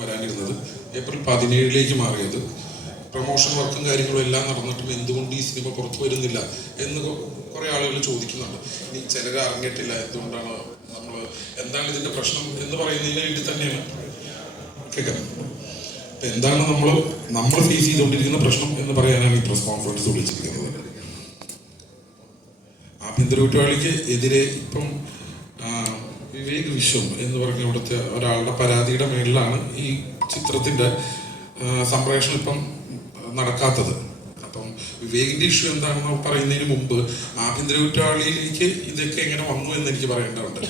വരാനിരുന്നത് April 17 മാറിയത്. Promotion വർക്കും കാര്യങ്ങളും എല്ലാം നടന്നിട്ടും എന്തുകൊണ്ട് ഈ സിനിമ പുറത്തു വരുന്നില്ല എന്ന് കുറേ ആളുകൾ ചോദിക്കുന്നുണ്ട്. ഇനി ചിലർ അറിഞ്ഞിട്ടില്ല എന്തുകൊണ്ടാണ് നമ്മൾ എന്താണ് ഇതിൻ്റെ പ്രശ്നം എന്ന് പറയുന്നതിന് വേണ്ടി തന്നെയാണ് കേൾക്കാം. അപ്പം എന്താണ് നമ്മൾ ഫേസ് ചെയ്തുകൊണ്ടിരിക്കുന്ന പ്രശ്നം എന്ന് പറയാനാണ് ഈ പ്രസ് കോൺഫറൻസ് വിളിച്ചിരിക്കുന്നത്. ആഭ്യന്തര കുറ്റവാളിക്ക് എതിരെ ഇപ്പം വിവേക് വിശ്വം എന്ന് പറഞ്ഞ ഇവിടുത്തെ ഒരാളുടെ പരാതിയുടെ മേളിലാണ് ഈ ചിത്രത്തിൻ്റെ സംപ്രേഷണം ഇപ്പം നടക്കാത്തത്. അപ്പം വിവേകിൻ്റെ ഇഷ്യൂ എന്താണെന്ന് പറയുന്നതിന് മുമ്പ് ആഭ്യന്തര കുറ്റവാളിയിലേക്ക് ഇതൊക്കെ എങ്ങനെ വന്നു എന്ന് എനിക്ക് പറയേണ്ടതുണ്ട്.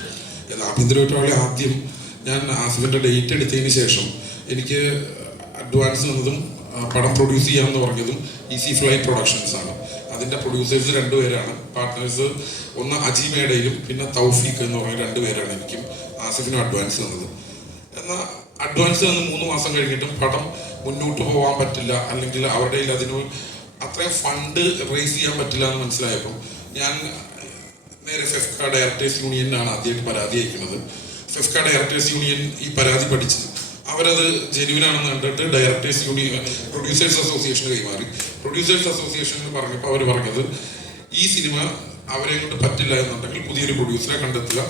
ആഭ്യന്തര കുറ്റവാളി ആദ്യം ഞാൻ ആസിഫിൻ്റെ ഡേറ്റ് എടുത്തതിന് ശേഷം എനിക്ക് അഡ്വാൻസ് വന്നതും പടം പ്രൊഡ്യൂസ് ചെയ്യാമെന്ന് പറഞ്ഞതും ഈസി ഫ്ലൈ പ്രൊഡക്ഷൻസ് ആണ്. അതിൻ്റെ പ്രൊഡ്യൂസേഴ്സ് 2 പേരാണ്. പാർട്ട്നേഴ്സ് ഒന്ന് അജീമയുടെയും പിന്നെ തൗഫീഖ് എന്ന് പറഞ്ഞ 2 പേരാണ് എനിക്കും ആസിഫിനും അഡ്വാൻസ് തന്നത്. എന്നാൽ അഡ്വാൻസ് തന്ന് 3 മാസം കഴിഞ്ഞിട്ടും പടം മുന്നോട്ട് പോകാൻ പറ്റില്ല, അല്ലെങ്കിൽ അവരുടെ അതിന് അത്രയും ഫണ്ട് റേസ് ചെയ്യാൻ പറ്റില്ല എന്ന് മനസ്സിലായപ്പോൾ ഞാൻ നേരെ ഫെഫ്ക ഡയറക്ടേഴ്സ് യൂണിയനാണ് ആദ്യമായിട്ട് പരാതി അയക്കുന്നത്. ഫെഫ്ക ഡയറക്ടേഴ്സ് യൂണിയൻ ഈ പരാതി പഠിച്ച് അവരത് ജെന്യൂനാണെന്ന് കണ്ടിട്ട് ഡയറക്ടേഴ്സ് യൂണിയൻ പ്രൊഡ്യൂസേഴ്സ് അസോസിയേഷന് കൈമാറി. പ്രൊഡ്യൂസേഴ്സ് അസോസിയേഷൻ എന്ന് പറഞ്ഞപ്പോൾ അവർ പറഞ്ഞത് ഈ സിനിമ അവരെ കൊണ്ട് പറ്റില്ല എന്നുണ്ടെങ്കിൽ പുതിയൊരു പ്രൊഡ്യൂസറെ കണ്ടെത്തുക,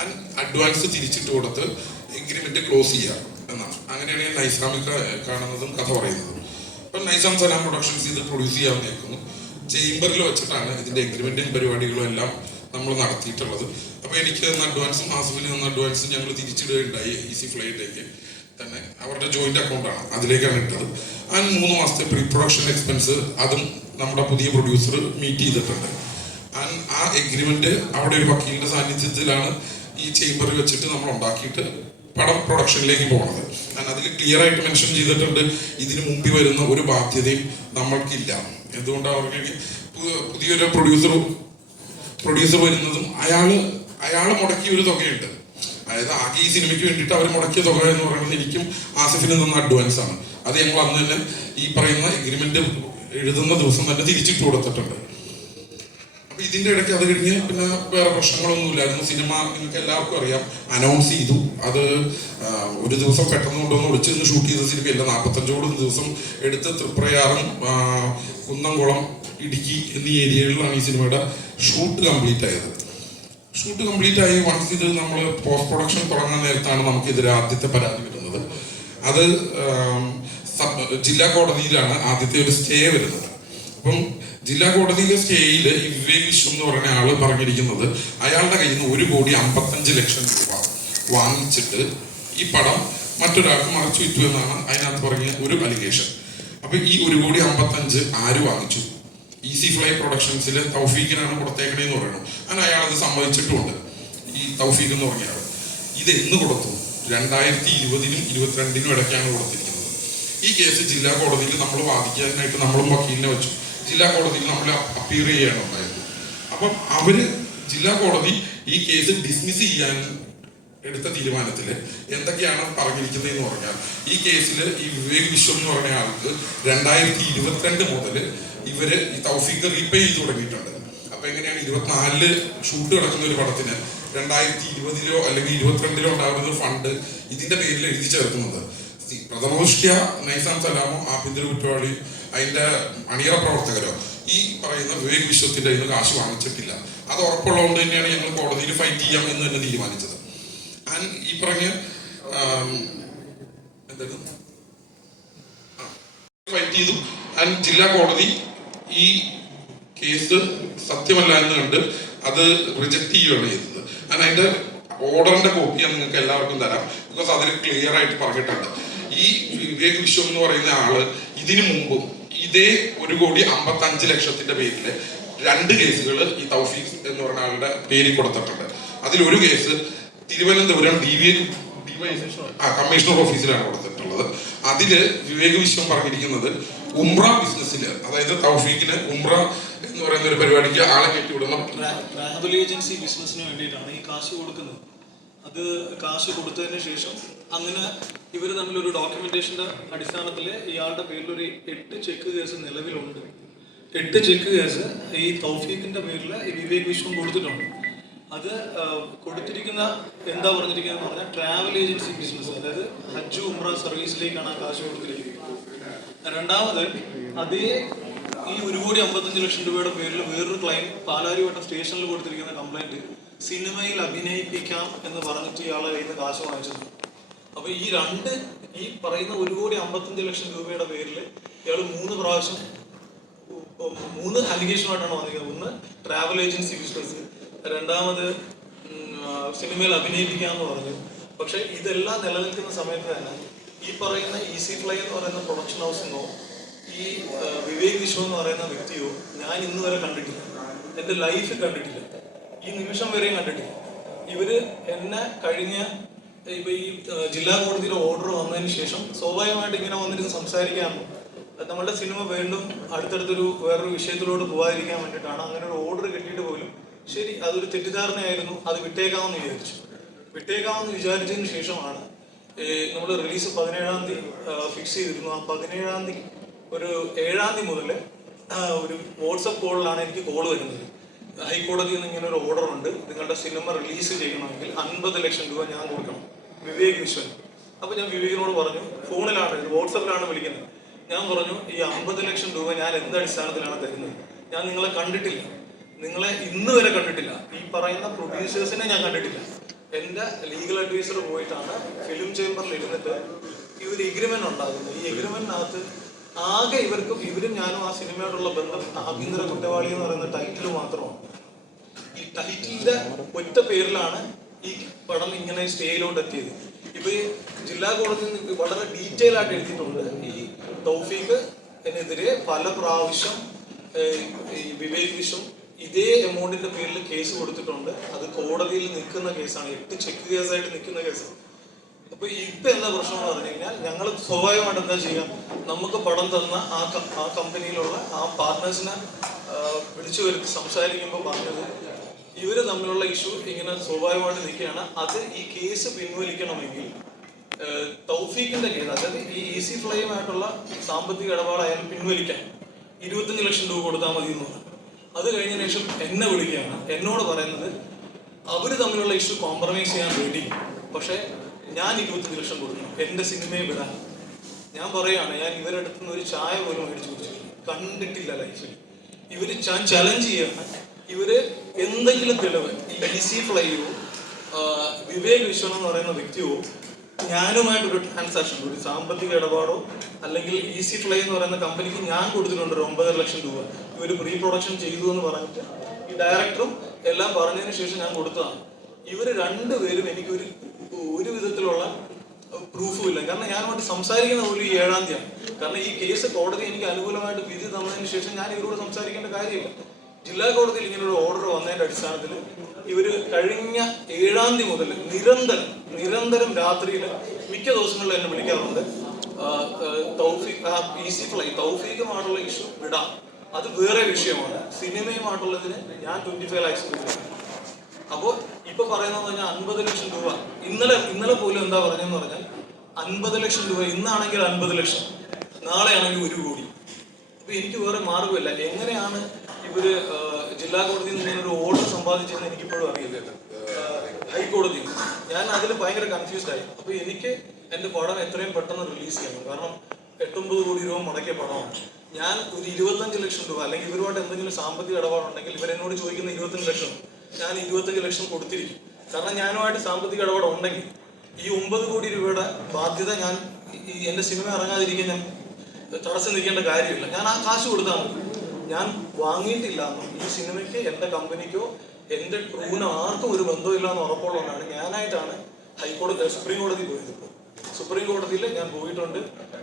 ആൻഡ് അഡ്വാൻസ് തിരിച്ചിട്ട് കൊടുത്ത് എഗ്രിമെന്റ് ക്ലോസ് ചെയ്യുക എന്നാണ്. അങ്ങനെയാണ് ഞാൻ നൈസാമിക്ക കാണുന്നതും കഥ പറയുന്നതും. അപ്പം നൈസാം സലാം പ്രൊഡക്ഷൻസ് ഇത് പ്രൊഡ്യൂസ് ചെയ്യാൻ നിൽക്കുന്നു. ചേംബറിൽ വെച്ചിട്ടാണ് ഇതിന്റെ എഗ്രിമെന്റും പരിപാടികളും എല്ലാം നമ്മൾ നടത്തിയിട്ടുള്ളത്. അപ്പോൾ എനിക്ക് തന്ന അഡ്വാൻസും ആസിഫിന് തന്ന അഡ്വാൻസും ഞങ്ങൾ തിരിച്ചിടുകയുണ്ടായി. ഈസി ഫ്ലൈറ്റിലേക്ക് തന്നെ അവരുടെ ജോയിന്റ് അക്കൗണ്ടാണ്, അതിലേക്കാണ് ഇട്ടത്. ആൻഡ് 3 മാസത്തെ പ്രീ പ്രൊഡക്ഷൻ എക്സ്പെൻസ് അതും നമ്മുടെ പുതിയ പ്രൊഡ്യൂസർ മീറ്റ് ചെയ്തിട്ടുണ്ട്. ആൻഡ് ആ എഗ്രിമെന്റ് അവിടെ ഒരു വക്കീലിന്റെ സാന്നിധ്യത്തിലാണ് ഈ ചേംബറിൽ വെച്ചിട്ട് നമ്മൾ ഉണ്ടാക്കിയിട്ട് പടം പ്രൊഡക്ഷനിലേക്ക് പോകുന്നത്. ആൻഡ് അതിൽ ക്ലിയർ ആയിട്ട് മെൻഷൻ ചെയ്തിട്ടുണ്ട് ഇതിന് മുമ്പിൽ വരുന്ന ഒരു ബാധ്യതയും നമ്മൾക്കില്ല. എന്തുകൊണ്ടാണ് അവർക്ക് പുതിയൊരു പ്രൊഡ്യൂസർ വരുന്നതും അയാൾ മുടക്കിയ ഒരു തുകയുണ്ട്. അതായത് ആകെ ഈ സിനിമയ്ക്ക് വേണ്ടിയിട്ട് അവർ മുടക്കിയ തുക എന്ന് പറയുന്നത് എനിക്കും ആസിഫിന് തന്ന അഡ്വാൻസ് ആണ്. അത് ഞങ്ങൾ അന്ന് തന്നെ ഈ പറയുന്ന എഗ്രിമെന്റ് എഴുതുന്ന ദിവസം തന്നെ തിരിച്ചിട്ട് കൊടുത്തിട്ടുണ്ട്. അപ്പൊ ഇതിന്റെ ഇടയ്ക്ക് അത് കഴിഞ്ഞ് പിന്നെ വേറെ പ്രശ്നങ്ങളൊന്നുമില്ലായിരുന്നു. സിനിമ നിങ്ങൾക്ക് എല്ലാവർക്കും അറിയാം, അനൗൺസ് ചെയ്തു. അത് ഒരു ദിവസം പെട്ടെന്ന് കൊണ്ടുവന്ന് ഒളിച്ച് നിന്ന് ഷൂട്ട് ചെയ്ത സിനിമയല്ല. 45 ദിവസം എടുത്ത് തൃപ്രയാറും കുന്നംകുളം, ഇടുക്കി എന്നീ ഏരിയകളിലാണ് ഈ സിനിമയുടെ ഷൂട്ട് കംപ്ലീറ്റ് ആയത്. ഷൂട്ട് കംപ്ലീറ്റ് ആയി വൺസ് ഇത് നമ്മൾ പോസ്റ്റ് പ്രൊഡക്ഷൻ തുടങ്ങുന്ന നേരത്താണ് നമുക്കെതിരെ ആദ്യത്തെ പരാതി വരുന്നത്. അത് ജില്ലാ കോടതിയിലാണ് ആദ്യത്തെ ഒരു സ്റ്റേ വരുന്നത്. അപ്പം ജില്ലാ കോടതിയിലെ സ്റ്റേയിൽ ഈ വിവേക് വിശ്വം എന്ന് പറയുന്ന ആള് പറഞ്ഞിരിക്കുന്നത് അയാളുടെ കയ്യിൽ നിന്ന് 1,55,00,000 രൂപ വാങ്ങിച്ചിട്ട് ഈ പടം മറ്റൊരാൾക്ക് മറച്ചു വിറ്റു എന്നാണ് അതിനകത്ത് പറഞ്ഞ ഒരു അലിഗേഷൻ. അപ്പൊ ഈ 1,55,00,000 ആര് വാങ്ങിച്ചു? ഈസി ഫ്ലൈ പ്രൊഡക്ഷൻസിലെ തൗഫീഖിനാണ് കൊടുത്തേക്കണേന്ന് പറയുന്നു. അങ്ങനെ അയാൾ അത് സമ്മതിച്ചിട്ടുമുണ്ട്. ഈ തൗഫീഖ് എന്ന് പറഞ്ഞ ആൾ ഇത് എന്ന് കൊടുത്തു? 2020-നും 2022-നും ഇടയ്ക്കാണ് കൊടുത്തിരിക്കുന്നത്. ഈ കേസ് ജില്ലാ കോടതിയിൽ നമ്മൾ വാദിക്കാനായിട്ട് നമ്മളും വക്കീലിനെ വെച്ചു. ജില്ലാ കോടതിയിൽ നമ്മൾ അപ്പീർ ചെയ്യാണ് ഉണ്ടായത്. അപ്പം അവര് ജില്ലാ കോടതി ഈ കേസ് ഡിസ്മിസ് ചെയ്യാൻ എടുത്ത തീരുമാനത്തിൽ എന്തൊക്കെയാണ് പറഞ്ഞിരിക്കുന്നതെന്ന് പറഞ്ഞാൽ, ഈ കേസിൽ ഈ വിവേക് വിശ്വം എന്ന് പറഞ്ഞ ആൾക്ക് 2022 മുതൽ ഇവര് ഈ തൗഫീഖ് റീപേ ചെയ്ത് തുടങ്ങിയിട്ടുണ്ട്. അപ്പൊ എങ്ങനെയാണ് 24 ഷൂട്ട് കിടക്കുന്ന ഒരു പടത്തിന് 2020-ലോ അല്ലെങ്കിൽ 2022-ലോ ഉണ്ടാകുന്ന ഫണ്ട് ഇതിന്റെ പേരിൽ എഴുതി ചേർക്കുന്നത്? പ്രഥമദൃഷ്ട്യാ നൈസാം സലാമോ ആഭ്യന്തര കുറ്റവാളി അതിന്റെ അണിയറ പ്രവർത്തകരോ ഈ പറയുന്ന വിവേക് വിശ്വത്തിന്റെ ഇത് കാശ് വാങ്ങിച്ചിട്ടില്ല. അത് ഉറപ്പുള്ളതുകൊണ്ട് തന്നെയാണ് ഞങ്ങൾ കോടതിയിൽ ഫൈറ്റ് ചെയ്യാം എന്ന് തന്നെ തീരുമാനിച്ചത്. ആൻഡ് ഈ പറഞ്ഞ ഫൈറ്റ് ചെയ്തു. ആൻഡ് ജില്ലാ കോടതി ഈ കേസ് സത്യമല്ല എന്ന് കണ്ട് അത് റിജക്ട് ചെയ്യുകയാണ് ചെയ്തത്. ആൻഡ് അതിന്റെ ഓർഡറിന്റെ കോപ്പി ഞാൻ നിങ്ങൾക്ക് എല്ലാവർക്കും തരാം. ബിക്കോസ് അതിൽ ക്ലിയർ ആയിട്ട് പറഞ്ഞിട്ടുണ്ട്. ഈ വിവേക് വിശ്വം എന്ന് പറയുന്ന ആള് ഇതിനു മുമ്പും ഇതേ 1,55,00,000 പേരിൽ 2 കേസുകൾ ഈ തൗഫീഖ് എന്ന് പറഞ്ഞ ആളുടെ പേരിൽ കൊടുത്തിട്ടുണ്ട്. അതിലൊരു കേസ് തിരുവനന്തപുരം കമ്മീഷണർ ഓഫീസിലാണ് കൊടുത്തിട്ടുള്ളത്. അതില് വിവേക് വിശ്വം പറഞ്ഞിരിക്കുന്നത് ഉംറ ബിസിനസ്സിൽ, അതായത് തൗഫീഖിന് ഉംറ എന്ന് പറയുന്ന ഒരു പരിപാടിക്ക് ആളെ കയറ്റിവിടണം, ട്രാവൽ ഏജൻസി ബിസിനസ്സിന് വേണ്ടിയിട്ടാണ് ഈ കാശ് കൊടുക്കുന്നത്. അത് കാശ് കൊടുത്തതിന് ശേഷം അങ്ങനെ ഇവർ തമ്മിലൊരു ഡോക്യുമെന്റേഷന്റെ അടിസ്ഥാനത്തിൽ ഇയാളുടെ പേരിലൊരു 8 ചെക്ക് കേസ് നിലവിലുണ്ട്. 8 ചെക്ക് കേസ് ഈ തൗഫീഖിന്റെ പേരിൽ ഈ വിവേക് വിശ്വം കൊടുത്തിട്ടുണ്ട്. അത് കൊടുത്തിരിക്കുന്ന എന്താ പറഞ്ഞിരിക്കുന്നത് പറഞ്ഞാൽ ട്രാവൽ ഏജൻസി ബിസിനസ്, അതായത് ഹജ്ജ് ഉംറ സർവീസിലേക്കാണ് ആ കാശ് കൊടുത്തിരിക്കുന്നത്. രണ്ടാമത് അതേ ഈ 1,55,00,000 രൂപയുടെ പേരിൽ വേറൊരു ക്ലൈം പാലാരിവട്ടം സ്റ്റേഷനിൽ കൊടുത്തിരിക്കുന്ന കംപ്ലൈന്റ് സിനിമയിൽ അഭിനയിപ്പിക്കാം എന്ന് പറഞ്ഞിട്ട് ഇയാളെ കയ്യിൽ നിന്ന് കാശ് വാങ്ങിച്ചത്. അപ്പൊ ഈ പറയുന്ന 1,55,00,000 രൂപയുടെ പേരിൽ ഇയാൾ 3 പ്രാവശ്യം 3 അലിഗേഷനുമായിട്ടാണ് വന്നിരിക്കുന്നത്. ഒന്ന് ട്രാവൽ ഏജൻസി ബിസിനസ്, രണ്ടാമത് സിനിമയിൽ അഭിനയിപ്പിക്കാമെന്ന് പറഞ്ഞു. പക്ഷെ ഇതെല്ലാം നിലനിൽക്കുന്ന സമയത്ത് തന്നെ ഈ പറയുന്ന ഈസി ഫ്ലൈ എന്ന് പറയുന്ന പ്രൊഡക്ഷൻ ഹൗസിനോ ഈ വിവേക് വിശ്വ എന്ന് പറയുന്ന വ്യക്തിയോ ഞാൻ ഇന്ന് വരെ കണ്ടിട്ടില്ല, എൻ്റെ ലൈഫിൽ കണ്ടിട്ടില്ല, ഈ നിമിഷം വരെയും കണ്ടിട്ടില്ല. ഇവര് എന്നെ കഴിഞ്ഞ ഇപ്പൊ ഈ ജില്ലാ കോടതിയുടെ ഓർഡർ വന്നതിന് ശേഷം സ്വാഭാവികമായിട്ട് ഇങ്ങനെ വന്നിരുന്ന് സംസാരിക്കാമോ, നമ്മളുടെ സിനിമ വീണ്ടും അടുത്തടുത്തൊരു വേറൊരു വിഷയത്തിലോട്ട് പോകാതിരിക്കാൻ വേണ്ടിയിട്ടാണ് അങ്ങനെ ഒരു ഓർഡർ കിട്ടിയിട്ട് പോലും ശരി അതൊരു തെറ്റിദ്ധാരണയായിരുന്നു, അത് വിട്ടേക്കാമെന്ന് വിചാരിച്ചു. വിട്ടേക്കാമെന്ന് വിചാരിച്ചതിന് ശേഷമാണ് നമ്മൾ റിലീസ് 17-ാം തീയതി ഫിക്സ് ചെയ്തിരുന്നു. ആ 17-ാം തീയതി ഒരു 7-ാം തീയതി മുതൽ ഒരു വാട്സപ്പ് കോളിലാണ് എനിക്ക് കോൾ വരുന്നത്. ഹൈക്കോടതിയിൽ നിന്ന് ഇങ്ങനെ ഒരു ഓർഡർ ഉണ്ട്, നിങ്ങളുടെ സിനിമ റിലീസ് ചെയ്യണമെങ്കിൽ 50 ലക്ഷം രൂപ ഞാൻ കൊടുക്കണം, വിവേക് വിശ്വൻ. അപ്പൊ ഞാൻ വിവേകിനോട് പറഞ്ഞു, ഫോണിലാണ് വാട്സപ്പിലാണ് വിളിക്കുന്നത്. ഞാൻ പറഞ്ഞു ഈ 50 ലക്ഷം രൂപ ഞാൻ എന്ത് അടിസ്ഥാനത്തിലാണ് തരുന്നത്? ഞാൻ നിങ്ങളെ കണ്ടിട്ടില്ല, നിങ്ങളെ ഇന്ന് വരെ കണ്ടിട്ടില്ല, ഈ പറയുന്ന പ്രൊഡ്യൂസേഴ്സിനെ ഞാൻ കണ്ടിട്ടില്ല. എൻ്റെ ലീഗൽ അഡ്വൈസർ പോയിട്ടാണ് ഫിലിം ചേംബറിൽ ഇരുന്നിട്ട് ഈ ഒരു എഗ്രിമെന്റ് ഉണ്ടാകുന്നത്. ഈ എഗ്രിമെന്റിനകത്ത് ആകെ ഇവരും ഞാനും ആ സിനിമയോടുള്ള ബന്ധം ആഭ്യന്തര കുറ്റവാളി എന്ന് പറയുന്ന ടൈറ്റിൽ മാത്രമാണ്. ഈ ടൈറ്റിലിന്റെ ഒറ്റ പേരിലാണ് ഈ പടം ഇങ്ങനെ സ്റ്റേയിലോട്ട് എത്തിയത്. ഇപ്പൊ ഈ ജില്ലാ കോടതിയിൽ നിന്ന് വളരെ ഡീറ്റെയിൽ ആയിട്ട് എഴുതിയിട്ടുണ്ട്. ഈ തൗഫീഖിനെതിരെ പല പ്രാവശ്യം ഈ വിവേക് വിശ്വം ഇതേ എമൗണ്ടിന്റെ പേരിൽ കേസ് കൊടുത്തിട്ടുണ്ട്. അത് കോടതിയിൽ നിൽക്കുന്ന കേസാണ്, 8 ചെക്ക് കേസായിട്ട് നിൽക്കുന്ന കേസാണ്. അപ്പൊ ഇപ്പൊ എന്താ പ്രശ്നം എന്ന് പറഞ്ഞു കഴിഞ്ഞാൽ ഞങ്ങൾ സ്വാഭാവികമായിട്ട് എന്താ ചെയ്യാം, നമുക്ക് പടം തന്ന ആ കമ്പനിയിലുള്ള ആ പാർട്ട്നേഴ്സിനെ വിളിച്ചു വരുത്തി സംസാരിക്കുമ്പോൾ പറഞ്ഞത് ഇവര് തമ്മിലുള്ള ഇഷ്യൂ ഇങ്ങനെ സ്വാഭാവികമായിട്ട് നിൽക്കുകയാണ്. അത് ഈ കേസ് പിൻവലിക്കണമെങ്കിൽ തൗഫീഖിന്റെ കേസ്, അതായത് ഈ ഈസി ഫ്ലൈയുമായിട്ടുള്ള സാമ്പത്തിക ഇടപാട് അയാൾ പിൻവലിക്കാൻ 25 ലക്ഷം രൂപ കൊടുത്താൽ മതി എന്ന് പറഞ്ഞു. അത് കഴിഞ്ഞ ശേഷം എന്നെ വിളിക്കുകയാണ്, എന്നോട് പറയുന്നത് അവര് തമ്മിലുള്ള ഇഷ്യൂ കോംപ്രമൈസ് ചെയ്യാൻ വേണ്ടി പക്ഷെ ഞാൻ 25 ലക്ഷം കൊടുക്കണം എന്റെ സിനിമയെ വിടാൻ. ഞാൻ പറയുകയാണ്, ഞാൻ ഇവരുടെ അടുത്ത് നിന്ന് ഒരു ചായ പോലും മേടിച്ചു കുടിച്ചിട്ടില്ല, കണ്ടിട്ടില്ല ലൈഫിൽ. ഇവര് ഞാൻ ചലഞ്ച് ചെയ്യാണ്, ഇവര് എന്തെങ്കിലും തെളിവ് ഈ ഈസി ഫ്ലൈയോ വിവേക് വിശ്വൻ എന്ന് പറയുന്ന വ്യക്തിയോ ഞാനുമായിട്ടൊരു ട്രാൻസാക്ഷൻ, ഒരു സാമ്പത്തിക ഇടപാടോ അല്ലെങ്കിൽ ഈസി ഫ്ലൈ എന്ന് പറയുന്ന കമ്പനിക്ക് ഞാൻ കൊടുത്തിട്ടുണ്ട് ഒരു 9 ലക്ഷം രൂപ ഇവർ പ്രീ പ്രൊഡക്ഷൻ ചെയ്തു എന്ന് പറഞ്ഞിട്ട് ഈ ഡയറക്ടറും എല്ലാം പറഞ്ഞതിന് ശേഷം ഞാൻ കൊടുത്തതാണ്. ഇവര് രണ്ടുപേരും എനിക്ക് ഒരു വിധത്തിലുള്ള പ്രൂഫും ഇല്ല. കാരണം ഞാനുമായിട്ട് സംസാരിക്കുന്ന പോലും ഈ 7-ാം തീയതിയാണ്. കാരണം ഈ കേസ് കോടതി എനിക്ക് അനുകൂലമായിട്ട് വിധി തന്നതിന് ശേഷം ഞാൻ ഇവരോട് സംസാരിക്കേണ്ട കാര്യമില്ല. ജില്ലാ കോടതിയിൽ ഇങ്ങനെ ഒരു ഓർഡർ വന്നതിന്റെ അടിസ്ഥാനത്തിൽ ഇവര് കഴിഞ്ഞ 7-ാം തീയതി മുതൽ നിരന്തരം രാത്രിയിൽ മിക്ക ദിവസങ്ങളിൽ എന്നെ വിളിക്കാറുണ്ട്. ഈസി ഫ്ലൈ തൗഫീഖുമായിട്ടുള്ള ഇഷ്യൂ വിടാം, അത് വേറെ വിഷയമാണ്, സിനിമയുമായിട്ടുള്ളതിന് ഞാൻ 25 lakhs കൊടുക്കും. അപ്പോൾ ഇപ്പൊ പറയുന്നത് പറഞ്ഞാൽ 50 ലക്ഷം രൂപ ഇന്നലെ പോലും എന്താ പറഞ്ഞെന്ന് പറഞ്ഞാൽ 50 ലക്ഷം രൂപ, ഇന്നാണെങ്കിൽ 50 ലക്ഷം, നാളെ ആണെങ്കിൽ 1 കോടി. അപ്പൊ എനിക്ക് വേറെ മാർഗമില്ല. എങ്ങനെയാണ് ഇവര് ജില്ലാ കോടതിയിൽ നിന്ന് ഒരു ഓർഡർ സമ്പാദിച്ചതെന്ന് എനിക്കിപ്പോഴും അറിയില്ല. ഹൈക്കോടതി ഞാൻ അതിൽ ഭയങ്കര കൺഫ്യൂസ്ഡ് ആയി. അപ്പൊ എനിക്ക് എന്റെ പടം എത്രയും പെട്ടെന്ന് റിലീസ് ചെയ്യണം. കാരണം 8-9 കോടി രൂപ മുടക്കിയ പടമാണ്. ഞാൻ ഒരു 25 ലക്ഷം രൂപ അല്ലെങ്കിൽ ഇവരുമായിട്ട് എന്തെങ്കിലും സാമ്പത്തിക ഇടപാടുണ്ടെങ്കിൽ ഇവരെന്നോട് ചോദിക്കുന്ന 25 ലക്ഷം, ഞാൻ 25 ലക്ഷം കൊടുത്തിരിക്കും. കാരണം ഞാനുമായിട്ട് സാമ്പത്തിക ഇടപാട് ഉണ്ടെങ്കിൽ ഈ 9 കോടി രൂപയുടെ ബാധ്യത ഞാൻ എന്റെ സിനിമ ഇറങ്ങാതിരിക്കാൻ ഞാൻ തടസ്സം നിൽക്കേണ്ട കാര്യമില്ല. ഞാൻ ആ കാശ് കൊടുത്താൽ മതി. ഞാൻ വാങ്ങിയിട്ടില്ല എന്നും ഈ സിനിമയ്ക്ക് എന്റെ കമ്പനിക്കോ എന്റെ ക്രൂവിനോ ആർക്കും ഒരു ബന്ധമില്ല എന്ന് ഉറപ്പുള്ളതാണ് ഞാനായിട്ടാണ് സുപ്രീം കോടതി പോയത്. സുപ്രീം കോടതിയിൽ ഞാൻ പോയിട്ടുണ്ട്.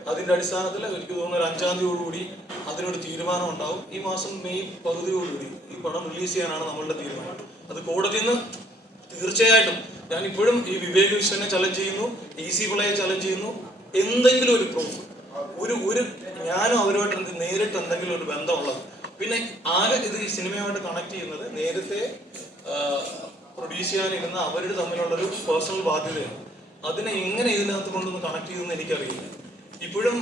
അതിന്റെ അടിസ്ഥാനത്തിൽ എനിക്ക് തോന്നുന്ന ഒരു 5-ാം തീയതിയോടുകൂടി അതിനൊരു തീരുമാനം ഉണ്ടാവും. ഈ മാസം മെയ് പകുതിയോടുകൂടി ഈ പടം റിലീസ് ചെയ്യാനാണ് നമ്മളുടെ തീരുമാനം. അത് കോടതിയിൽ നിന്ന് തീർച്ചയായിട്ടും ഞാൻ ഇപ്പോഴും ഈ വിവേക് വിശ്വനെ ചലഞ്ച് ചെയ്യുന്നു, ഈസി ഫ്ലൈയെ ചലഞ്ച് ചെയ്യുന്നു. എന്തെങ്കിലും ഒരു പ്രൂഫ്, ഒരു ഞാനും അവരുമായിട്ട് നേരിട്ട് എന്തെങ്കിലും ഒരു ബന്ധമുള്ളത്. പിന്നെ ആകെ ഇത് ഈ സിനിമയുമായിട്ട് കണക്ട് ചെയ്യുന്നത് നേരത്തെ പ്രൊഡ്യൂസ് ചെയ്യാനിരുന്ന അവരുടെ തമ്മിലുള്ളൊരു പേഴ്സണൽ ബാധ്യതയാണ്. അതിനെ എങ്ങനെ ഇതിനകത്ത് കൊണ്ടൊന്ന് കണക്ട് ചെയ്തെന്ന് എനിക്കറിയില്ല. ഇപ്പോഴും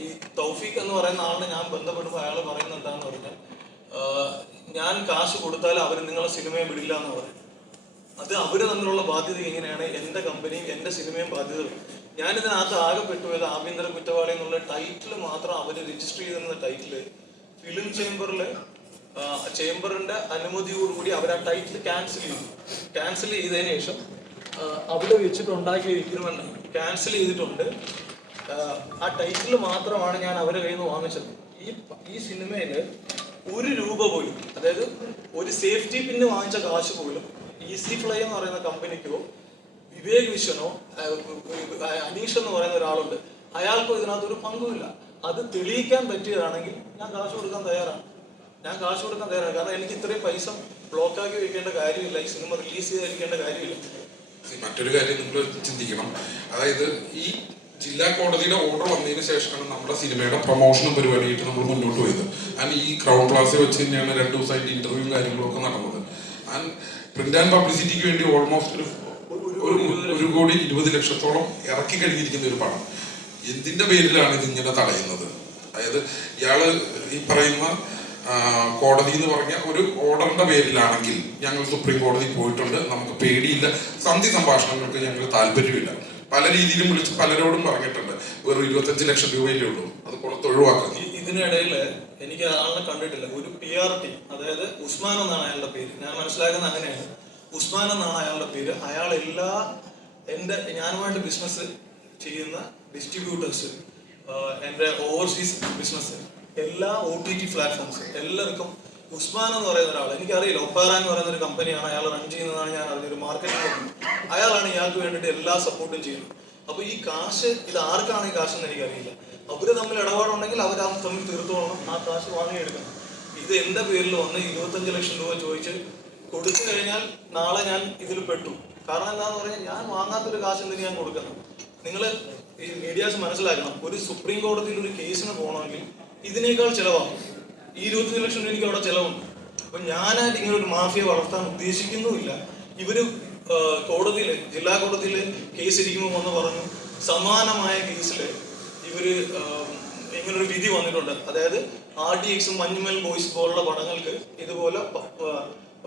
ഈ തൗഫീഖ് എന്ന് പറയുന്ന ആളിനെ ഞാൻ ബന്ധപ്പെടുമ്പോൾ അയാൾ പറയുന്നത് എന്താണെന്ന് പറഞ്ഞാൽ ഞാൻ കാശ് കൊടുത്താൽ അവർ നിങ്ങളെ സിനിമയെ വിടില്ല എന്ന് പറയും. അത് അവർ തമ്മിലുള്ള ബാധ്യത എങ്ങനെയാണ് എൻ്റെ കമ്പനിയും എൻ്റെ സിനിമയും ബാധ്യത. ഞാനിതിനകത്ത് ആകെ പെട്ടുപോയത് ആഭ്യന്തര കുറ്റവാളി എന്നുള്ള ടൈറ്റിൽ മാത്രം അവർ രജിസ്റ്റർ ചെയ്തിരുന്ന ടൈറ്റില് ഫിലിം ചേംബറിന്റെ അനുമതിയോടുകൂടി അവർ ആ ടൈറ്റിൽ ക്യാൻസൽ ചെയ്തതിന് ശേഷം അവിടെ വെച്ചിട്ടുണ്ടാക്കിയ എഗ്രിമെന്റ് ക്യാൻസൽ ചെയ്തിട്ടുണ്ട്. ആ ടൈറ്റിൽ മാത്രമാണ് ഞാൻ അവരുടെ കയ്യിൽ നിന്ന് വാങ്ങിച്ചത്. ഈ സിനിമയിൽ ₹1 പോലും, അതായത് ഒരു സേഫ്റ്റി പിന്ന് വാങ്ങിച്ച കാശ് പോലും ഈസി ഫ്ലൈ എന്ന് പറയുന്ന കമ്പനിക്കോ വിവേക് വിശ്വനോ അനീഷ് എന്ന് പറയുന്ന ഒരാളുണ്ട്, അയാൾക്കോ ഇതിനകത്തൊരു പങ്കുമില്ല. അത് തെളിയിക്കാൻ പറ്റിയതാണെങ്കിൽ ഞാൻ കാശ് കൊടുക്കാൻ തയ്യാറാണ്. കാരണം എനിക്ക് ഇത്രയും പൈസ ബ്ലോക്കാക്കി വെക്കേണ്ട കാര്യമില്ല, ഈ സിനിമ റിലീസ് ചെയ്തിരിക്കേണ്ട കാര്യമില്ല. മറ്റൊരു കാര്യം നിങ്ങൾ ചിന്തിക്കണം, അതായത് ഈ ജില്ലാ കോടതിയുടെ ഓർഡർ വന്നതിന് ശേഷമാണ് നമ്മുടെ സിനിമയുടെ പ്രൊമോഷനും പരിപാടിയായിട്ട് നമ്മൾ മുന്നോട്ട് പോയത്. ആൻഡ് ഈ ക്രൗൺ പ്ലാസയിൽ വെച്ച് തന്നെയാണ് 2 ദിവസമായിട്ട് ഇന്റർവ്യൂവും കാര്യങ്ങളൊക്കെ നടന്നത്. ആൻഡ് പ്രിന്റ് ആൻഡ് പബ്ലിസിറ്റിക്ക് വേണ്ടി ഓൾമോസ്റ്റ് ₹1,20,00,000 ഇറക്കി കഴിഞ്ഞിരിക്കുന്ന ഒരു പടം. എന്തിന്റെ പേരിലാണ് ഇതിങ്ങനെ തടയുന്നത്? അതായത് ഇയാള് ഈ പറയുന്ന കോടതി എന്ന് പറഞ്ഞ ഒരു ഓർഡറിന്റെ പേരിലാണെങ്കിൽ ഞങ്ങൾ സുപ്രീം കോടതി പോയിട്ടുണ്ട്, നമുക്ക് പേടിയില്ല, സന്ധി സംഭാഷണങ്ങൾക്ക് ഞങ്ങൾ താല്പര്യമില്ല, പല രീതിയിലും വിളിച്ച് പലരോടും പറഞ്ഞിട്ടുണ്ട്. വെറും 25 ലക്ഷം രൂപയിലേ ഉള്ളൂ, അത് പുറത്ത് ഒഴിവാക്കുക. ഇതിനിടയിൽ എനിക്ക് ആളെ കണ്ടിട്ടില്ല. ഒരു PRT, അതായത് ഉസ്മാൻ എന്നാണ് അയാളുടെ പേര്, ഞാൻ മനസ്സിലാക്കുന്ന അങ്ങനെയാണ്. ഉസ്മാൻ എന്നാണ് അയാളുടെ പേര്. അയാൾ ഞാനുമായിട്ട് ബിസിനസ് ചെയ്യുന്ന ഡിസ്ട്രിബ്യൂട്ടേഴ്സ്, എൻ്റെ ഓവർസീസ് ബിസിനസ്, എല്ലാ OTT പ്ലാറ്റ്ഫോംസ് എല്ലാവർക്കും ഉസ്മാൻ എന്ന് പറയുന്ന ഒരാൾ, എനിക്കറിയില്ല, ഒപ്പാര എന്ന് പറയുന്ന ഒരു കമ്പനിയാണ് അയാൾ റൺ ചെയ്യുന്നതാണ് ഞാൻ അറിഞ്ഞൊരു മാർക്കറ്റിംഗ് കമ്പനി. അയാളാണ് ഇയാൾക്ക് വേണ്ടിയിട്ട് എല്ലാ സപ്പോർട്ടും ചെയ്യുന്നത്. അപ്പൊ ഈ കാശ് ഇത് ആർക്കാണ് ഈ കാശെന്ന് എനിക്കറിയില്ല. അവര് തമ്മിൽ ഇടപാടുണ്ടെങ്കിൽ അവർ തമ്മിൽ തീർത്തോളണം, ആ കാശ് വാങ്ങിയെടുക്കണം. ഇത് എന്റെ പേരിൽ വന്ന് 25 ലക്ഷം രൂപ ചോദിച്ച് കൊടുത്തു കഴിഞ്ഞാൽ നാളെ ഞാൻ ഇതിൽ പെട്ടു. കാരണം എന്താന്ന് പറഞ്ഞാൽ ഞാൻ വാങ്ങാത്തൊരു കാശ് എന്തിന് ഞാൻ കൊടുക്കണം? നിങ്ങൾ ഈ മീഡിയാസ് മനസ്സിലാക്കണം, ഒരു സുപ്രീം കോടതിയിൽ ഒരു കേസിന് പോകണമെങ്കിൽ ഇതിനേക്കാൾ ചിലവാകും. ഈ 25 ലക്ഷം രൂപ എനിക്ക് അവിടെ ചിലവുണ്ട്. അപ്പൊ ഞാനായിട്ട് ഇങ്ങനെ ഒരു മാഫിയ വളർത്താൻ ഉദ്ദേശിക്കുന്നുമില്ല. ഇവര് കോടതിയില്, ജില്ലാ കോടതിയില് കേസ് ഇരിക്കുമ്പോൾ വന്ന് പറഞ്ഞു, സമാനമായ കേസില് ഇവര് ഇങ്ങനൊരു വിധി വന്നിട്ടുണ്ട്. അതായത് RDX മഞ്ഞുമൽ ബോയ്സ് പോലുള്ള പടങ്ങൾക്ക് ഇതുപോലെ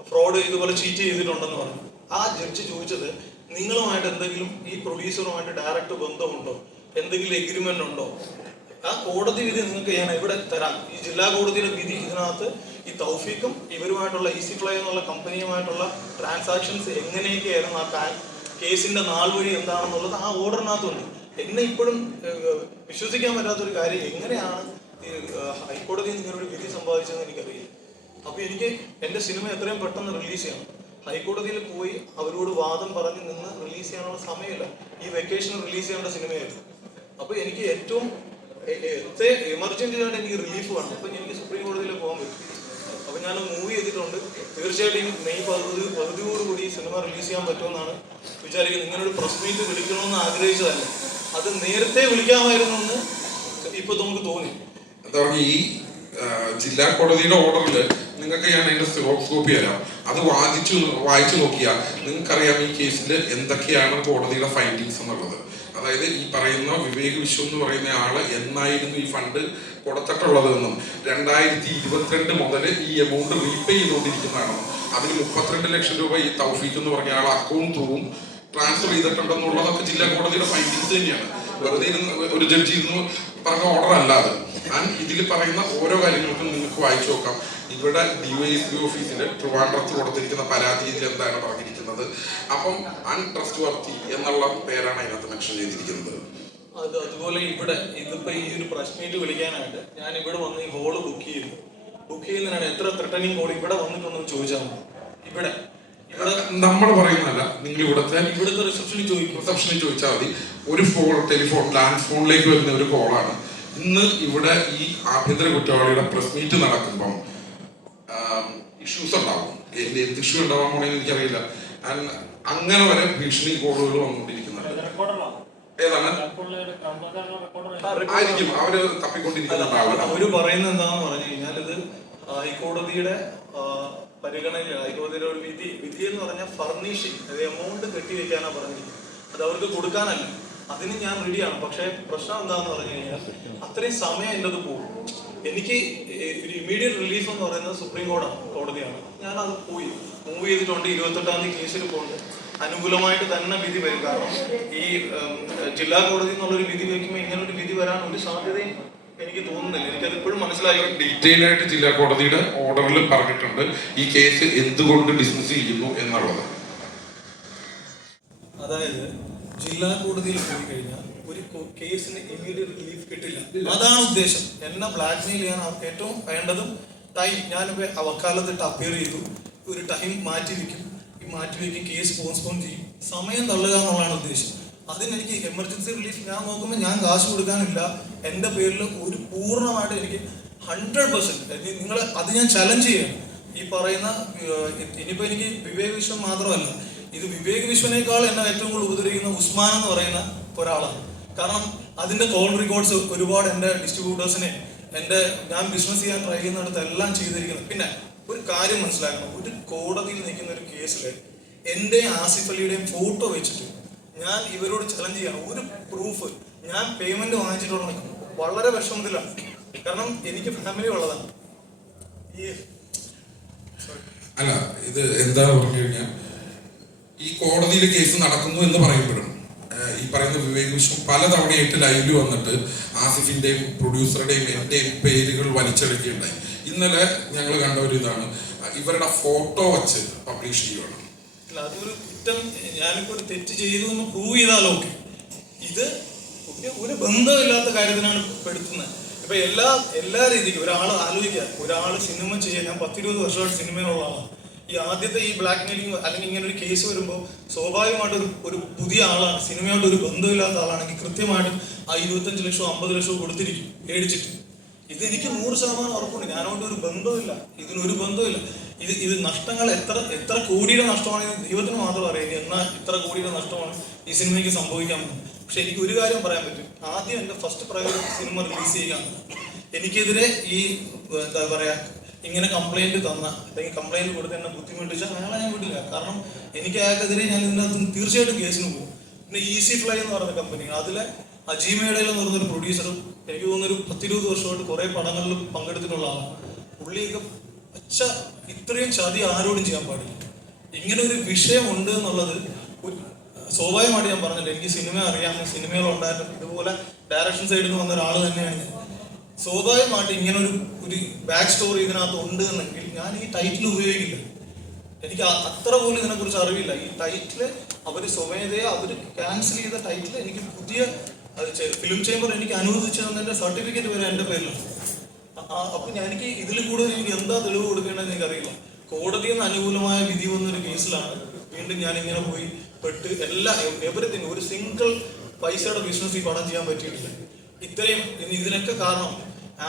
ഫ്രോഡ്, ഇതുപോലെ ചീറ്റ് ചെയ്തിട്ടുണ്ടെന്ന് പറഞ്ഞു. ആ ജഡ്ജി ചോദിച്ചത്, നിങ്ങളുമായിട്ട് എന്തെങ്കിലും ഈ പ്രൊഡ്യൂസറുമായിട്ട് ഡയറക്റ്റ് ബന്ധമുണ്ടോ, എന്തെങ്കിലും എഗ്രിമെന്റ് ഉണ്ടോ? ആ കോടതി വിധി നിങ്ങൾക്ക് ഞാൻ ഇവിടെ തരാം. ഈ ജില്ലാ കോടതിയുടെ വിധി ഇതിനകത്ത് ഈ തൗഫീഖും ഇവരുമായിട്ടുള്ള ഈസി ഫ്ലൈ എന്നുള്ള കമ്പനിയുമായിട്ടുള്ള ട്രാൻസാക്ഷൻസ് എങ്ങനെയൊക്കെയായിരുന്നു, ആ കേസിന്റെ നാൾ വഴി എന്താണെന്നുള്ളത് ആ ഓർഡറിനകത്തുണ്ട്. എന്നെ ഇപ്പോഴും വിശ്വസിക്കാൻ പറ്റാത്തൊരു കാര്യം, എങ്ങനെയാണ് ഈ ഹൈക്കോടതിയിൽ ഇങ്ങനെ ഒരു വിധി സമ്പാദിച്ചതെന്ന് എനിക്കറിയില്ല. അപ്പൊ എനിക്ക് എന്റെ സിനിമ എത്രയും പെട്ടെന്ന് റിലീസ് ചെയ്യണം. ഹൈക്കോടതിയിൽ പോയി അവരോട് വാദം പറഞ്ഞ് നിന്ന് റിലീസ് ചെയ്യാനുള്ള സമയമില്ല. ഈ വെക്കേഷൻ റിലീസ് ചെയ്യേണ്ട സിനിമയായിരുന്നു. അപ്പൊ എനിക്ക് ഏറ്റവും എമർജൻസി ആയിട്ട് എനിക്ക് റിലീഫ് വേണം. അപ്പൊ എനിക്ക് സുപ്രീം കോടതിയിൽ പോകാൻ പറ്റും. അപ്പൊ ഞാൻ മൂവി ചെയ്തിട്ടുണ്ട്. തീർച്ചയായിട്ടും മെയ് 10 സിനിമ റിലീസ് ചെയ്യാൻ പറ്റുമെന്നാണ് വിചാരിക്കുന്നത്. ഇങ്ങനൊരു പ്രസ് മീറ്റ് വിളിക്കണമെന്ന് ആഗ്രഹിച്ചതല്ല, അത് നേരത്തെ വിളിക്കാമായിരുന്നു എന്ന് ഇപ്പൊ നമുക്ക് തോന്നി. എന്താ പറയുക, ഈ ജില്ലാ കോടതിയുടെ ഓർഡറിൽ നിങ്ങൾക്ക് ഞാൻ അതിന്റെ സിറോക്സ് കോപ്പി തരാം. അത് വായിച്ചു നോക്കിയാൽ നിങ്ങൾക്കറിയാം ഈ കേസിൽ എന്തൊക്കെയാണ് കോടതിയുടെ ഫൈൻഡിങ്സ് എന്നുള്ളത്. അതായത് ഈ പറയുന്ന വിവേക് വിശ്വ എന്ന് പറയുന്ന ആള് എന്നായിരുന്നു ഈ ഫണ്ട് കൊടുത്തിട്ടുള്ളത് എന്നും 2022 മുതൽ ഈ എമൗണ്ട് റീപേ ചെയ്തുകൊണ്ടിരിക്കുന്നതാണെന്നും അതിൽ 32 ലക്ഷം രൂപ ഈ തൗഫീഖ് എന്ന് പറഞ്ഞ ആൾ അക്കൗണ്ട് ത്രൂവും ട്രാൻസ്ഫർ ചെയ്തിട്ടുണ്ടെന്നുള്ളതൊക്കെ ജില്ലാ കോടതിയുടെ ഫൈൻഡിങ്സ് തന്നെയാണ്. വെറുതെ ഒരു ജഡ്ജി ഇരുന്ന് പറഞ്ഞ ഓർഡർ അല്ലാതെ. ഇതിൽ പറയുന്ന ഓരോ കാര്യങ്ങൾക്കും നിങ്ങൾക്ക് വായിച്ചു നോക്കാം. ഇവിടെ DYSP ഓഫീസിൽ ട്രിവാൻഡ്രത്ത് കൊടുത്തിരിക്കുന്ന പരാതിയിൽ എന്താണ് പറഞ്ഞിരിക്കുന്നത്. അപ്പം അൺട്രസ്റ്റ് വർത്തി എന്നുള്ള പേരാണ് അതിനകത്ത് മെൻഷൻ ചെയ്തിരിക്കുന്നത്. അതുപോലെ ഇവിടെ ഇതിപ്പോ ഈ ഒരു പ്രസ് മീറ്റ് വിളിക്കാനായിട്ട് ഞാൻ ഇവിടെ വന്ന് ഈ ഹോള് ബുക്ക് ചെയ്യുന്നതിനാണ് എത്ര ത്രെട്ടനിങ് കോൾ ഇവിടെ വന്നിട്ടുണ്ടെന്ന് ചോദിച്ചാൽ മതി. ഇവിടെ നമ്മൾ പറയുന്നതല്ല, നിങ്ങൾ ഇവിടുത്തെ റിസപ്ഷനിൽ ചോദിച്ചാൽ മതി. ഒരു ടെലിഫോൺ ലാൻഡ് ഫോണിലേക്ക് വരുന്ന ഒരു കോളാണ്. ഇന്ന് ഇവിടെ ഈ ആഭ്യന്തര കുറ്റവാളിയുടെ പ്രസ് മീറ്റ് നടക്കുമ്പം ഇഷ്യൂസ് ഉണ്ടാവും. എന്ത് ഇഷ്യൂ ഉണ്ടാവാൻ പോണെന്ന് എനിക്കറിയില്ല. അങ്ങനെ വരെ ഭീഷണി കോളുകൾ വന്നുകൊണ്ടിരിക്കുന്നുണ്ട്. ഏതാണ് ആയിരിക്കും അവര് തപ്പിക്കൊണ്ടിരിക്കുന്ന. അവര് പറയുന്നത് എന്താണെന്ന് പറഞ്ഞു കഴിഞ്ഞാൽ, ഇത് ഹൈക്കോടതിയുടെ പരിഗണനയിൽ ഹൈക്കോടതിയുടെ ഒരു വിധി എന്ന് പറഞ്ഞാൽ ഫർണിഷിങ്, അത് എമൗണ്ട് കെട്ടിവെക്കാനാണ് പറഞ്ഞിരിക്കുന്നത്. അത് അവർക്ക് കൊടുക്കാനല്ല. അതിന് ഞാൻ റെഡിയാണ്. പക്ഷേ പ്രശ്നം എന്താന്ന് പറഞ്ഞു കഴിഞ്ഞാൽ അത്രയും സമയം എൻ്റെ അത് പോകും. എനിക്ക് ഒരു ഇമ്മീഡിയറ്റ് റിലീഫ് എന്ന് പറയുന്നത് സുപ്രീം കോടതിയാണ്. ഞാൻ അത് പോയി മൂവ് ചെയ്തിട്ടുണ്ട്. 28-ാം തീയതി കേസിൽ പോകുന്നുണ്ട്. അനുകൂലമായിട്ട് തന്നെ വിധി വരും. കാരണം ഈ ജില്ലാ കോടതി എന്നുള്ളൊരു വിധി വയ്ക്കുമ്പോൾ ഇങ്ങനൊരു വിധി വരാൻ ഒരു സാധ്യതയും എനിക്ക് തോന്നുന്നില്ല. എനിക്കത് ഇപ്പോഴും മനസ്സിലായി. ഡീറ്റെയിൽ ആയിട്ട് ജില്ലാ കോടതിയുടെ ഓർഡറിൽ പറഞ്ഞിട്ടുണ്ട് ഈ കേസ് എന്തുകൊണ്ട് ഡിസ്മിസ് ചെയ്യുന്നു എന്നുള്ളത്. അതായത് ജില്ലാ കോടതിയിൽ പോയി കഴിഞ്ഞാൽ ഒരു കേസിന് ഇമ്മീഡിയറ്റ് റിലീഫ് കിട്ടില്ല. അതാണ് ഉദ്ദേശം. എന്നെ ബ്ലാക്ക്മെയിൽ ചെയ്യാൻ ഏറ്റവും വേണ്ടതും ടൈം. ഞാനിപ്പോൾ വക്കാലത്തിട്ട് അപ്പിയർ ചെയ്തു, ഒരു ടൈം മാറ്റി വെക്കും. ഈ മാറ്റി വെക്കും, കേസ് പോസ്റ്റ്പോൺ ചെയ്യും, സമയം തള്ളുക എന്നുള്ളതാണ് ഉദ്ദേശം. അതിനെനിക്ക് എമർജൻസി റിലീഫ് ഞാൻ നോക്കുമ്പോൾ ഞാൻ കാശ് കൊടുക്കാനില്ല. എൻ്റെ പേരിൽ ഒരു പൂർണ്ണമായിട്ട് എനിക്ക് 100% നിങ്ങൾ അത് ഞാൻ ചലഞ്ച് ചെയ്യണം. ഈ പറയുന്ന ഇനിയിപ്പോൾ എനിക്ക് വിവേക് വിശ്വം മാത്രമല്ല, ഇത് വിവേക് വിശ്വനേക്കാൾ എന്നെ ഏറ്റവും കൂടുതൽ ഉപദ്രവിക്കുന്ന ഉസ്മാൻ എന്ന് പറയുന്ന ഒരാളാണ്. കാരണം അതിൻ്റെ കോൾ റെക്കോർഡ്സ് ഒരുപാട് എൻ്റെ ഡിസ്ട്രിബ്യൂട്ടേഴ്സിനെ ഞാൻ ബിസിനസ് ചെയ്യാൻ ട്രൈ ചെയ്യുന്നിടത്ത് എല്ലാം ചെയ്തിരിക്കുന്നത്. പിന്നെ ഒരു കാര്യം മനസ്സിലാക്കണം, ഒരു കോടതിയിൽ നിൽക്കുന്ന ഒരു കേസിൽ എൻ്റെ ആസിഫ് അലിയുടെയും ഫോട്ടോ വെച്ചിട്ട് ഞാൻ ഇവരോട് ചലഞ്ച് ചെയ്യണം. ഒരു പ്രൂഫ് ഞാൻ പേയ്മെന്റ് വാങ്ങിച്ചിട്ടുള്ള വളരെ വിഷമത്തിലാണ്. കാരണം എനിക്ക് ഫാമിലി ഉള്ളതാണ്. അല്ല, ഇത് എന്താ പറഞ്ഞു കഴിഞ്ഞാൽ ഈ കോടതിയിൽ കേസ് നടക്കുന്നു എന്ന് പറയുമ്പോഴും ഈ പറയുന്ന വിവേക് വിശ്വം പലതവണയായിട്ട് ലൈവിൽ വന്നിട്ട് ആസിഫിന്റെയും പ്രൊഡ്യൂസറുടെയും എന്റെയും പേരുകൾ വലിച്ചെടുക്കുകയുണ്ടായി. ഇന്നലെ ഞങ്ങൾ കണ്ട ഒരു ഇതാണ്, ഇവരുടെ ഫോട്ടോ വച്ച് പബ്ലിഷ് ചെയ്യുകയാണ്. അല്ല, അതൊരു കുറ്റം. ഞാനിപ്പോ ഒരു തെറ്റ് ചെയ്തു എന്ന് പ്രൂവ് ചെയ്താലോ ഓക്കെ. ഇത് ഒരു ബന്ധമില്ലാത്ത കാര്യത്തിനാണ് പെടുത്തുന്നത്. ഇപ്പൊ എല്ലാ രീതിക്കും ഒരാൾ ആലോചിക്കുക, ഒരാൾ സിനിമ ചെയ്യാൻ, ഞാൻ 10-20 വർഷമായിട്ട് സിനിമയിലുള്ള ആളാണ്. ഈ ആദ്യത്തെ ഈ ബ്ലാക്ക് മെയിലിംഗ് അല്ലെങ്കിൽ ഇങ്ങനെ ഒരു കേസ് വരുമ്പോൾ സ്വാഭാവികമായിട്ട് ഒരു പുതിയ ആളാണ്, സിനിമയായിട്ട് ഒരു ബന്ധമില്ലാത്ത ആളാണെങ്കിൽ കൃത്യമായിട്ടും ആ 25 ലക്ഷമോ 50 ലക്ഷമോ കൊടുത്തിരിക്കും പേടിച്ചിട്ട്. ഇത് എനിക്ക് 100% ഉറപ്പുണ്ട്. ഞാനോട്ട് ഒരു ബന്ധമില്ല, ഇതിനൊരു ബന്ധമില്ല. ഇത് നഷ്ടങ്ങൾ എത്ര കോടിയുടെ നഷ്ടമാണെന്ന് ദൈവത്തിന് മാത്രം അറിയാം. എന്നാൽ ഇത്ര കോടിയുടെ നഷ്ടമാണ് ഈ സിനിമയ്ക്ക് സംഭവിക്കാൻ പോകുന്നത്. പക്ഷെ എനിക്ക് ഒരു കാര്യം പറയാൻ പറ്റും, ആദ്യം എൻ്റെ ഫസ്റ്റ് പ്രയോറിറ്റി സിനിമ റിലീസ് ചെയ്യാൻ. എനിക്കെതിരെ ഈ എന്താ പറയാ ഇങ്ങനെ കംപ്ലൈന്റ് തന്ന അല്ലെങ്കിൽ കംപ്ലൈന്റ് കൊടുത്ത് എന്നെ ബുദ്ധിമുട്ടിച്ചാൽ അയാളെ ഞാൻ വിടില്ല. കാരണം എനിക്ക് അയാൾക്കെതിരെ ഞാൻ ഇതിനകത്ത് തീർച്ചയായിട്ടും കേസിന് പോകും. പിന്നെ ഈസി ഫ്ലൈ എന്ന് പറയുന്ന കമ്പനി, അതിലെ അജീമേഡയിൽ എന്ന് പറയുന്നൊരു പ്രൊഡ്യൂസറും എനിക്ക് തോന്നുന്നൊരു 10-20 വർഷമായിട്ട് കുറെ പടങ്ങളിലും പങ്കെടുത്തിട്ടുള്ള ആളാണ്. പുള്ളിയൊക്കെ ഇത്രയും ചതി ആരോടും ചെയ്യാൻ പാടില്ല. ഇങ്ങനെ ഒരു വിഷയം ഉണ്ട് എന്നുള്ളത് സ്വാഭാവികമായിട്ട് ഞാൻ പറഞ്ഞില്ല. എനിക്ക് സിനിമ അറിയാം, സിനിമകളുണ്ടായിരുന്നു, ഇതുപോലെ ഡയറക്ഷൻ സൈഡിൽ നിന്ന് വന്ന ഒരാൾ തന്നെയാണ്. സ്വാഭാവികമായിട്ട് ഇങ്ങനെ ഒരു ബാക്ക് സ്റ്റോറി ഇതിനകത്ത് ഉണ്ട് എന്നെങ്കിൽ ഞാൻ ഈ ടൈറ്റിൽ ഉപയോഗിക്കില്ല. എനിക്ക് അത്ര പോലും ഇതിനെക്കുറിച്ച് അറിവില്ല. ഈ ടൈറ്റില് അവർ സ്വമേധയെ അവർ ക്യാൻസൽ ചെയ്ത ടൈറ്റിൽ എനിക്ക് പുതിയ ഫിലിം ചേംബർ എനിക്ക് അനുവദിച്ചു തന്നതിന്റെ സർട്ടിഫിക്കറ്റ് വരെ എൻ്റെ പേരിലാണ്. അപ്പൊ എനിക്ക് ഇതിൽ കൂടുതൽ എനിക്ക് എന്താ തെളിവ് കൊടുക്കേണ്ടതെന്ന് എനിക്കറിയില്ല. കോടതിയിൽ നിന്ന് അനുകൂലമായ വിധി വന്നൊരു കേസിലാണ് വീണ്ടും ഞാൻ ഇങ്ങനെ പോയി പെട്ട് എവരിത്തിങ് ഒരു സിംഗിൾ പൈസയുടെ ബിസിനസ് ഈ പടം ചെയ്യാൻ പറ്റിയിട്ടില്ല. ഇത്രയും ഇതിനൊക്കെ കാരണം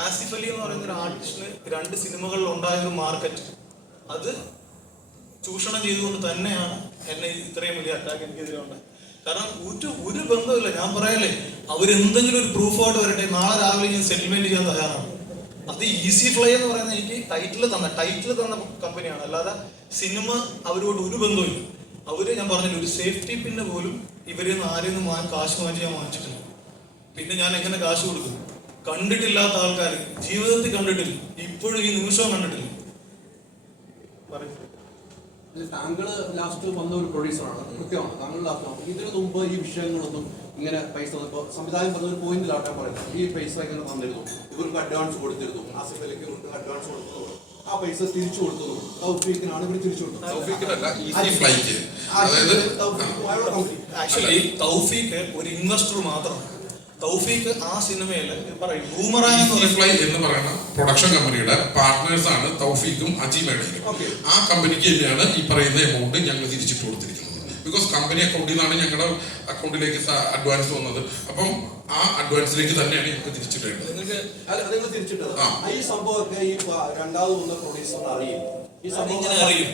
ആസിഫ് അലി എന്ന് പറയുന്ന ഒരു ആർട്ടിസ്റ്റിന് 2 സിനിമകളിൽ ഉണ്ടായൊരു മാർക്കറ്റ് അത് ചൂഷണം ചെയ്തുകൊണ്ട് തന്നെയാണ് എന്നെ ഇത്രയും വലിയ അറ്റാക്ക് എനിക്കെതിരെ ഉണ്ടായത്. കാരണം ഒരു ബന്ധമില്ല. ഞാൻ പറയല്ലേ, അവരെന്തെങ്കിലും ഒരു പ്രൂഫായിട്ട് വരട്ടെ, നാളെ രാവിലെ ഞാൻ സെറ്റിൽമെന്റ് ചെയ്യാൻ തയ്യാറാണ്. അത് ഈസി ഫ്ലൈ എന്ന് പറയുന്നത് എനിക്ക് ടൈറ്റിൽ തന്ന കമ്പനിയാണ്. അല്ലാതെ സിനിമ അവരോട് ഒരു ബന്ധമില്ല. ഞാൻ പറഞ്ഞില്ല, ഒരു സേഫ്റ്റി പിന്നെ പോലും ഇവരിൽ നിന്ന് ആരെയും കാശ് വാങ്ങിച്ച് ഞാൻ വാങ്ങിച്ചിട്ടില്ല. പിന്നെ ഞാൻ എങ്ങനെ കാശ് കൊടുക്കും? കണ്ടിട്ടില്ലാത്ത ആൾക്കാർ ജീവിതത്തിൽ കണ്ടിട്ടില്ല, ഇപ്പോഴും ഈ നിമിഷവും കണ്ടിട്ടില്ല. താങ്കൾ ലാസ്റ്റ് വന്ന ഒരു പ്രൊഡ്യൂസറാണ്, കൃത്യമാണ്. താങ്കൾ ലാസ്റ്റ് ഇതിനു മുമ്പ് ഈ വിഷയങ്ങളൊന്നും ഇങ്ങനെ പൈസ സംവിധാനം പറഞ്ഞ ഒരു പോയിന്റിലാട്ടെ പറയുന്നത്, ഈ പൈസ ഇങ്ങനെ തന്നിരുന്നു, ഇവർക്ക് അഡ്വാൻസ് കൊടുത്തിരുന്നു, ആസിഫ് അലിക്ക് അഡ്വാൻസ് കൊടുത്തു, ആ പൈസ തിരിച്ചു കൊടുത്തു, തൗഫീഖിനാണ് ഇവർ തിരിച്ചു കൊടുത്തത്. ആക്ച്വലി തൗഫീഖ് ഒരു ഇൻവെസ്റ്റർ മാത്രമാണ്. തൗഫീഖ് ആ സിനിമയിൽ പറയും ബൂമറാങ് എന്ന് പറയുന്ന പ്രൊഡക്ഷൻ കമ്പനിയുടെ പാർട്ട്നേഴ്സ് ആണ് തൗഫീഖും അജീമേഡയും. ആ കമ്പനിക്ക് തന്നെയാണ് ഈ പറയുന്ന എമൗണ്ട് ഞങ്ങൾ തിരിച്ചിട്ട് കൊടുത്തിരിക്കുന്നത്. ബിക്കോസ് കമ്പനി അക്കൗണ്ടിൽ നിന്നാണ് ഞങ്ങളുടെ അക്കൗണ്ടിലേക്ക് അഡ്വാൻസ് വന്നത്. അപ്പം ആ അഡ്വാൻസിലേക്ക് തന്നെയാണ് ഞങ്ങൾക്ക് തിരിച്ചിട്ടേണ്ടത്. നിങ്ങൾ തിരിച്ചിട്ടത് ഈ സംഭവമൊക്കെ ഈ രണ്ടാമത് വന്ന പ്രൊഡ്യൂസർ അറിയും. ഈ സംഭവം ഇങ്ങനെ അറിയും.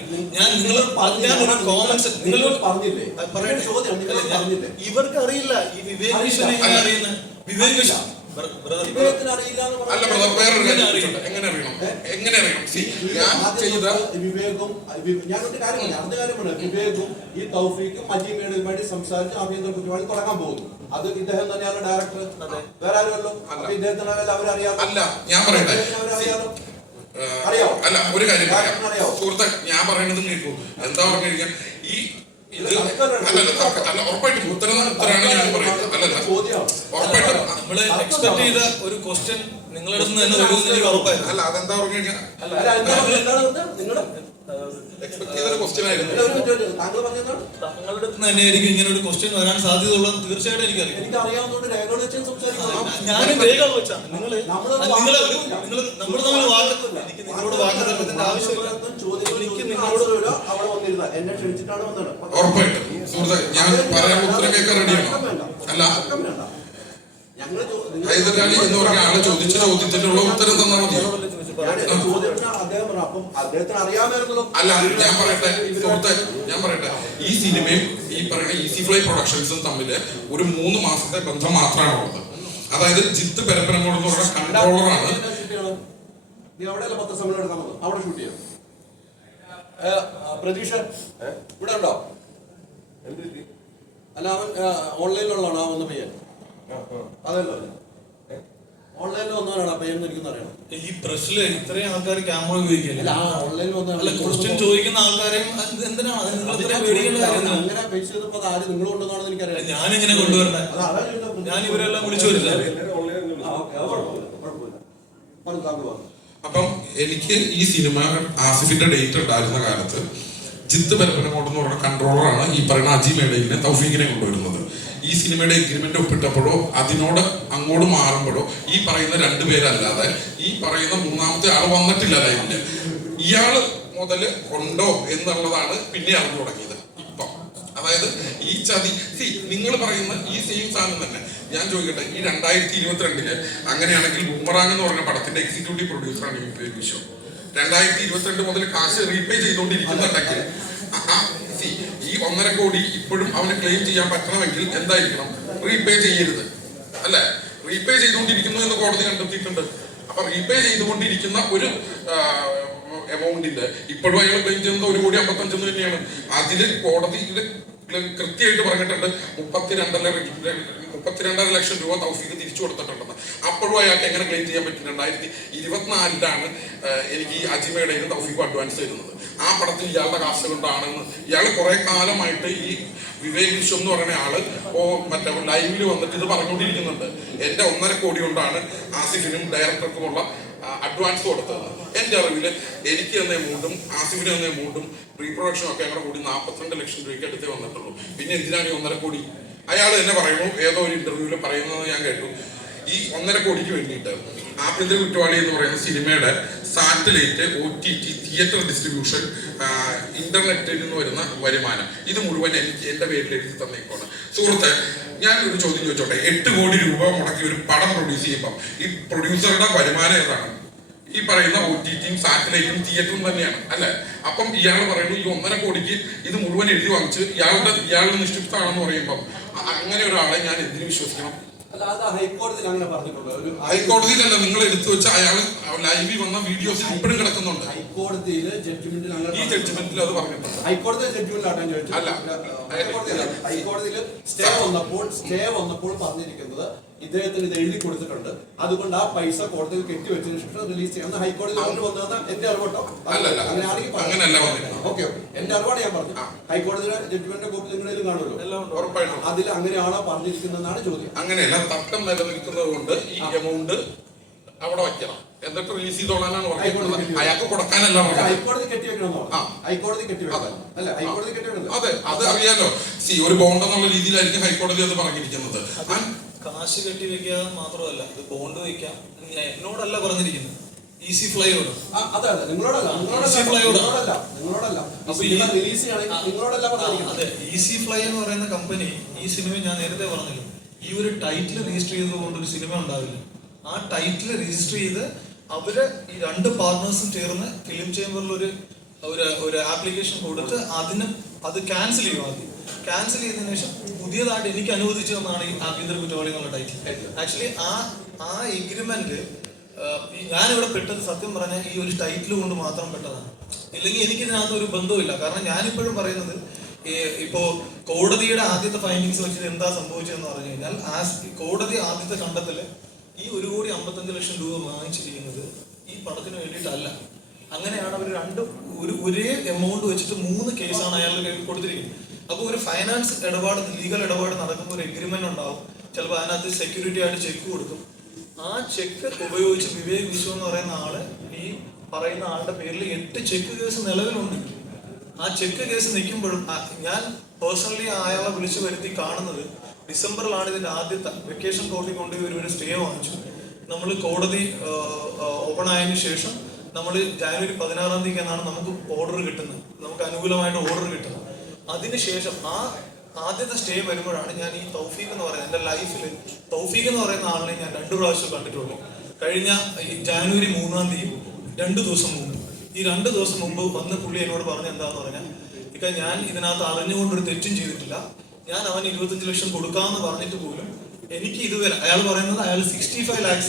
ഇവർക്ക് അറിയില്ല ഈ വിവേക് വിശ്വനെ എങ്ങനെ അറിയുന്നത്. വിവേക് വിശ്വൻ വിവേകത്തിന് അറിയില്ല എന്ന് അല്ല പറഞ്ഞാൽ ബ്രദർ, വേറൊരു കാര്യം ചോദിച്ചോട്ടെ. എങ്ങനെ അറിയണം? See, ഞാൻ ചെയ്ത വിവേകും ഞാനൊരു കാര്യം പറഞ്ഞു, അടുത്ത കാര്യം പറഞ്ഞു. വിവേകും ഈ തൗഫീഖും അജീമയുടെയും വേണ്ടി സംസാരിച്ച് ആഭ്യന്തര കുറ്റവാളി തുടങ്ങാൻ പോകുന്നു. അത് ഇദ്ദേഹം തന്നെയാണ് ഡയറക്ടർ, വേറെ ആരുമല്ലോ. അപ്പൊ ഇദ്ദേഹത്തിന് അവരറിയാം. അല്ല, ഞാൻ പറയട്ടെ. അറിയാമോ? അല്ല, ഒരു കാര്യം പറയാം സുഹൃത്തെ, ഞാൻ പറയുന്നത് കേൾക്കൂ. എന്താ പറഞ്ഞു കഴിഞ്ഞാൽ ഈ ഇത് അല്ല ഉറപ്പായിട്ടും ഉത്തരാണ് ഞാൻ പറയുന്നത്. അല്ലല്ല, ഉറപ്പായിട്ടും നമ്മള് എക്സ്പെക്ട് ചെയ്ത ഒരു ക്വസ്റ്റ്യൻ നിങ്ങളുടെ അടുത്ത് തന്നെ വരുമെന്ന് എനിക്ക് ഉറപ്പായിരുന്നു. അല്ല, അതെന്താ പറഞ്ഞു കഴിഞ്ഞാൽ എക്സ്പെക്ട് ചെയ്തൊരു ക്വസ്റ്റ്യൻ ആയിരുന്നു. താങ്കൾ പറഞ്ഞതാണ് തങ്ങളുടെ അടുത്ത് തന്നെയായിരിക്കും ഇങ്ങനെ ഒരു ക്വസ്റ്റ്യൻ വരാൻ സാധ്യതയുള്ളത് തീർച്ചയായിട്ടും എനിക്കറിയാം. എനിക്ക് അറിയാവുന്നതുകൊണ്ട് രേഖകൾ വെച്ച് സംസാരിക്കണം. ഞാനും രേഖകൾ വെച്ചാണ് നമ്മൾ തമ്മിൽ വാക്കത്തില്ല. എനിക്ക് നിങ്ങളോട് വാക്കത്തത്തിന്റെ ആവശ്യമില്ല. എനിക്ക് നിങ്ങളോട് അവിടെ വന്നിരുന്ന എന്നെ ക്ഷണിച്ചിട്ടാണ് വന്നത്. ഉറപ്പായിട്ടും സുഹൃത്തെ, ഞാൻ പറയാൻ ഉത്തരം കേൾക്കാൻ റെഡിയാണ്. അല്ല, ഹൈദരാലി എന്ന് പറഞ്ഞ ആള് ചോദിച്ച ചോദ്യത്തിനുള്ള ഉത്തരം തന്നാൽ മതിയോ? അല്ല, ഞാൻ പറയട്ടെ സുഹൃത്തെ, ഞാൻ പറയട്ടെ, ഈ സിനിമയും ഈ പറയുന്ന ഈസി ഫ്ലൈ പ്രൊഡക്ഷൻസും തമ്മിൽ ഒരു 3 മാസത്തെ ബന്ധം മാത്രമാണ് ഉള്ളത്. അതായത് ജിത്ത് പെരപ്പനങ്ങോട് എന്ന് പറഞ്ഞ കൺട്രോളറാണ്. അവിടെ ഷൂട്ട് ചെയ്യാം. പ്രതീക്ഷ ഇവിടെ ഉണ്ടോ? അല്ല, അവൻ ഓൺലൈനിലുള്ളതാണോ? ആ വന്ന പയ്യൻ അതല്ലോ, ഓൺലൈനിൽ വന്നവനാണ് ആ പയ്യൻ എനിക്കൊന്നും അറിയണം. ഈ പ്രസ്സില് ഇത്രയും ആൾക്കാർ ക്യാമറ ഉപയോഗിക്കില്ല. ഓൺലൈനിൽ അല്ല, ക്വസ്റ്റ്യൻ ചോദിക്കുന്ന ആൾക്കാരെയും എന്തിനാണ് അങ്ങനെ പൈസ ചെയ്തപ്പോ ആര് നിങ്ങൾ കൊണ്ടുവന്നാണെന്ന് എനിക്കറിയാം. ഞാനിങ്ങനെ കൊണ്ടുവരണേ? ഞാൻ ഇവരെല്ലാം വിളിച്ചു വരില്ല. അപ്പം എനിക്ക് ഈ സിനിമ ആസിഫിന്റെ ഡേറ്റ് ഉണ്ടായിരുന്ന കാലത്ത് ജിത്ത് പെരപ്പനങ്ങോട്ട് എന്ന് പറഞ്ഞ കൺട്രോളറാണ് ഈ പറയുന്ന അജി മേഡയിലെ തൗഫീഖിനെ കൊണ്ടുവരുന്നത്. ഈ സിനിമയുടെ എഗ്രിമെന്റ് ഒപ്പിട്ടപ്പോഴോ അതിനോട് അങ്ങോട്ട് മാറുമ്പോഴോ ഈ പറയുന്ന 2 പേരല്ലാതെ ഈ പറയുന്ന 3ാമത്തെ ആള് വന്നിട്ടില്ല ലൈനില്. ഇയാള് മുതല് ഉണ്ടോ എന്നുള്ളതാണ് പിന്നെ അറിഞ്ഞു തുടങ്ങിയത് ഇപ്പം. അതായത് ഈ ചതി നിങ്ങൾ പറയുന്ന ഈ സെയിം സാധനം തന്നെ ഞാൻ ചോദിക്കട്ടെ, ഈ 2022 അങ്ങനെയാണെങ്കിൽ ബൂമറാങ് എന്ന് പറഞ്ഞ പടത്തിന്റെ എക്സിക്യൂട്ടീവ് പ്രൊഡ്യൂസറാണ് ഈ വിശ്വം. 2022 മുതൽ കാശ് റീപേ ചെയ്തുകൊണ്ടിരിക്കുന്നുണ്ടെങ്കിൽ ഈ 1.5 കോടി ഇപ്പോഴും അവന് ക്ലെയിം ചെയ്യാൻ പറ്റണമെങ്കിൽ എന്തായിരിക്കണം? റീപേ ചെയ്യരുത്, അല്ലെ? റീപേ ചെയ്തുകൊണ്ടിരിക്കുന്നു എന്ന് കോടതി കണ്ടെത്തിയിട്ടുണ്ട്. അപ്പൊ റീപേ ചെയ്തുകൊണ്ടിരിക്കുന്ന ഒരു എമൗണ്ടിന്റെ ഇപ്പോഴും അയാൾ ക്ലെയിം ചെയ്യുന്നത് 1,55,00,000 തന്നെയാണ്. അതില് കോടതിയിൽ കൃത്യമായിട്ട് പറഞ്ഞിട്ടുണ്ട് 32.5 ലക്ഷം രൂപ തൗഫീഖ് തിരിച്ചു കൊടുത്തിട്ടുണ്ടെന്ന്. അപ്പോഴും അയാൾക്ക് എങ്ങനെ ക്ലെയിം ചെയ്യാൻ പറ്റും? 2024 എനിക്ക് ഈ അജിമയുടെ തൗഫീഖ് അഡ്വാൻസ് തരുന്നത്. ആ പടത്തിൽ ഇയാളുടെ കാശ് കൊണ്ടാണെന്ന് ഇയാൾ കുറെ കാലമായിട്ട് ഈ വിവേക് വിശ്വം എന്ന് പറയുന്ന ആള് മറ്റേ ലൈവില് വന്നിട്ട് ഇത് പറഞ്ഞുകൊണ്ടിരിക്കുന്നുണ്ട്. എന്റെ 1.5 കോടി കൊണ്ടാണ് ആസിഫിനും ഡയറക്ടർക്കുമുള്ള അഡ്വാൻസ് കൊടുത്തത്. എന്റെ അറിവില് എനിക്ക് തന്ന എമൗണ്ടും ആസിഫിന് തന്ന എമൗണ്ടും പ്രീ പ്രൊഡക്ഷനും ഒക്കെ അങ്ങനെ കൂടി 42 ലക്ഷം രൂപയ്ക്ക് അടുത്തേ വന്നിട്ടുള്ളൂ. പിന്നെ എന്തിനാണ് ഈ 1.5 കോടി? അയാൾ തന്നെ പറയുന്നു, ഏതോ ഒരു ഇന്റർവ്യൂവിൽ പറയുന്നത് ഞാൻ കേട്ടു, ഈ 1.5 കോടിക്ക് വേണ്ടിയിട്ട് ആഭ്യന്തര കുറ്റവാളി എന്ന് പറയുന്ന സിനിമയുടെ സാറ്റലൈറ്റ്, OTT, തിയേറ്റർ ഡിസ്ട്രിബ്യൂഷൻ, ഇന്റർനെറ്റിൽ നിന്ന് വരുന്ന വരുമാനം ഇത് മുഴുവൻ എനിക്ക് എന്റെ പേരിൽ എഴുതി തന്നേക്കാണ്. സുഹൃത്തെ, ഞാൻ ഒരു ചോദ്യം ചോദിച്ചോട്ടെ. 8 കോടി രൂപ മുടക്കി ഒരു പടം പ്രൊഡ്യൂസ് ചെയ്യുമ്പോൾ ഈ പ്രൊഡ്യൂസറുടെ വരുമാനം ഏതാണ്? ഈ പറയുന്ന OTTയും സാറ്റലൈറ്റും തിയേറ്ററും തന്നെയാണ്, അല്ലെ? അപ്പം ഇയാൾ പറയുന്നു ഈ 1.5 കോടിക്ക് ഇത് മുഴുവൻ എഴുതി വാങ്ങിച്ച് ഇയാളുടെ നിഷ്ഠിപ്താണെന്ന് പറയുമ്പോൾ അങ്ങനെ ഒരാളെ ഞാൻ എന്തിനു വിശ്വസിക്കണം? ഹൈക്കോടതിയിലല്ല, നിങ്ങൾ എടുത്തു വെച്ച അയാള് ലൈവിൽ വന്ന വീഡിയോസിൽ ഇപ്പോഴും കിടക്കുന്നുണ്ട്. ഹൈക്കോടതിയില് ജഡ്ജ്മെന്റിൽ ഈ ജഡ്ജ്മെന്റിൽ അത് പറഞ്ഞിട്ടുണ്ട്. ഹൈക്കോടതി ജഡ്ജ്മെന്റിലാട്ടാൻ ചോദിച്ചു. ഹൈക്കോടതിയില് സ്റ്റേ വന്നപ്പോൾ പറഞ്ഞിരിക്കുന്നത് ഇദ്ദേഹത്തിന് ഇത് എഴുതി കൊടുത്തിട്ടുണ്ട്, അതുകൊണ്ട് ആ പൈസ കോടതിയിൽ കെട്ടിവെച്ചതിന് ശേഷം റിലീസ് ചെയ്യാമെന്ന് ഹൈക്കോടതി കൊണ്ടുവന്നതെന്ന് എന്റെ അറിവട്ടോ. അങ്ങനെയല്ല ഓക്കെ, എന്റെ അറിവാണ് ഞാൻ പറഞ്ഞത്. ഹൈക്കോടതിയുടെ ജഡ്ജ്മെന്റ് കോപ്പി നിങ്ങളേലും കാണുമല്ലോ, അതിൽ അങ്ങനെയാണോ പറഞ്ഞിരിക്കുന്നതെന്നാണ് ചോദ്യം. അങ്ങനെയല്ല, തർക്കം നിലനിൽക്കുന്നത് കൊണ്ട് ഈ എമൗണ്ട് അവിടെ വയ്ക്കണം, എന്നിട്ട് റിലീസ് ചെയ്തോളാനാണ് പറഞ്ഞത്. അയാൾക്ക് കൊടുക്കാനല്ല പറഞ്ഞത്. ഹൈക്കോടതി കെട്ടിവെക്കണമെന്നോ? ഹൈക്കോടതി കെട്ടിവെക്കണം, അല്ല ഹൈക്കോടതി കെട്ടിവെക്കണം. അതെ, അത് അറിയാലോ. ഒരു ബോണ്ട് എന്നുള്ള രീതിയിലായിരിക്കും ഹൈക്കോടതി അത് പറഞ്ഞിരിക്കുന്നത്. കാശ് കെട്ടി വെക്കുക മാത്രമല്ല, ഇത് ബോണ്ട് വെക്കാം. എന്നോടല്ല പറഞ്ഞിരിക്കുന്നത്, ഈസി ഫ്ലൈയോട്. അതെ, ഈസി ഫ്ലൈ എന്ന് പറയുന്ന കമ്പനി ഈ സിനിമ ഞാൻ നേരത്തെ പറഞ്ഞല്ലോ, ഈ ഒരു ടൈറ്റിൽ രജിസ്റ്റർ ചെയ്തതുകൊണ്ട് ഒരു സിനിമ ഉണ്ടാവില്ല. ആ ടൈറ്റിൽ രജിസ്റ്റർ ചെയ്ത് അവര് ഈ 2 പാർട്ട്നേഴ്സും ചേർന്ന് ഫിലിം ചേംബറിൽ ഒരു ആപ്ലിക്കേഷൻ കൊടുത്ത് അത് ക്യാൻസൽ ചെയ്യും. ആദ്യം ക്യാൻസൽ ചെയ്തതിനു ശേഷം പുതിയതായിട്ട് എനിക്ക് അനുവദിച്ചു തന്നാണ് ഈ ആഭ്യന്തര കുറ്റവാളി എന്നുള്ള ടൈറ്റിൽ. ആക്ച്വലി ആ എഗ്രിമെന്റ് ഞാനിവിടെ പെട്ടത് സത്യം പറഞ്ഞാൽ ഈ ഒരു ടൈറ്റിൽ കൊണ്ട് മാത്രം പെട്ടതാണ്. ഇല്ലെങ്കിൽ എനിക്കിതിനകത്ത് ഒരു ബന്ധവുമില്ല. കാരണം ഞാനിപ്പോഴും പറയുന്നത് ഇപ്പോ കോടതിയുടെ ആദ്യത്തെ ഫൈൻഡിങ്സ് വെച്ചിട്ട് എന്താ സംഭവിച്ചതെന്ന് പറഞ്ഞു കഴിഞ്ഞാൽ കോടതി ആദ്യത്തെ കണ്ടെത്തല് ഈ 1,55,00,000 രൂപ വാങ്ങിച്ചിരിക്കുന്നത് ഈ പണത്തിന് വേണ്ടിയിട്ടല്ല. അങ്ങനെയാണ് അവർ ഒരേ എമൗണ്ട് വെച്ചിട്ട് 3 കേസാണ് അയാളുടെ കയ്യിൽ കൊടുത്തിരിക്കുന്നത്. അപ്പോൾ ഒരു ഫൈനാൻസ് ഇടപാട്, ലീഗൽ ഇടപാട് നടക്കുമ്പോൾ ഒരു എഗ്രിമെന്റ് ഉണ്ടാവും. ചിലപ്പോൾ അതിനകത്ത് സെക്യൂരിറ്റി ആയിട്ട് ചെക്ക് കൊടുക്കും. ആ ചെക്ക് ഉപയോഗിച്ച് വിവേക് വിശ്വ എന്ന് പറയുന്ന ആള് ഈ പറയുന്ന ആളുടെ പേരിൽ 8 ചെക്ക് കേസ് നിലവിലുണ്ട്. ആ ചെക്ക് കേസ് നിൽക്കുമ്പോഴും ഞാൻ പേഴ്സണലി അയാളെ വിളിച്ചു വരുത്തി കാണുന്നത് ഡിസംബറിലാണ് ഇതിന്റെ ആദ്യത്തെ വെക്കേഷൻ കോടതി കൊണ്ടുപോയി ഒരു സ്റ്റേ വാങ്ങിച്ചു. നമ്മൾ കോടതി ഓപ്പൺ ആയതിനു ശേഷം നമ്മൾ ജനുവരി 16-ാം തീയതിക്കാണ് നമുക്ക് ഓർഡർ കിട്ടുന്നത്, നമുക്ക് അനുകൂലമായിട്ട് ഓർഡർ കിട്ടുന്നത്. അതിനുശേഷം ആദ്യത്തെ സ്റ്റേ വരുമ്പോഴാണ് ഞാൻ ഈ തൗഫീഖ് എന്ന് പറയുന്നത്, എൻ്റെ ലൈഫിൽ തൗഫീഖ് എന്ന് പറയുന്ന ആളിനെ ഞാൻ 2 പ്രാവശ്യം കണ്ടിട്ടുള്ളൂ. കഴിഞ്ഞ ഈ ജനുവരി 3-ാം തീയതി 2 ദിവസം മുമ്പ്. ഈ 2 ദിവസം മുമ്പ് വന്ന് പുള്ളി എന്നോട് പറഞ്ഞ എന്താന്ന് പറഞ്ഞാൽ, ഇക്ക ഞാൻ ഇതിനകത്ത് അറിഞ്ഞുകൊണ്ടൊരു തെറ്റും ചെയ്തിട്ടില്ല, ഞാൻ അവന് 25 ലക്ഷം കൊടുക്കാമെന്ന് പറഞ്ഞിട്ട് പോലും എനിക്ക് ഇതുവരെ, അയാൾ പറയുന്നത് അയാൾ 65 lakhs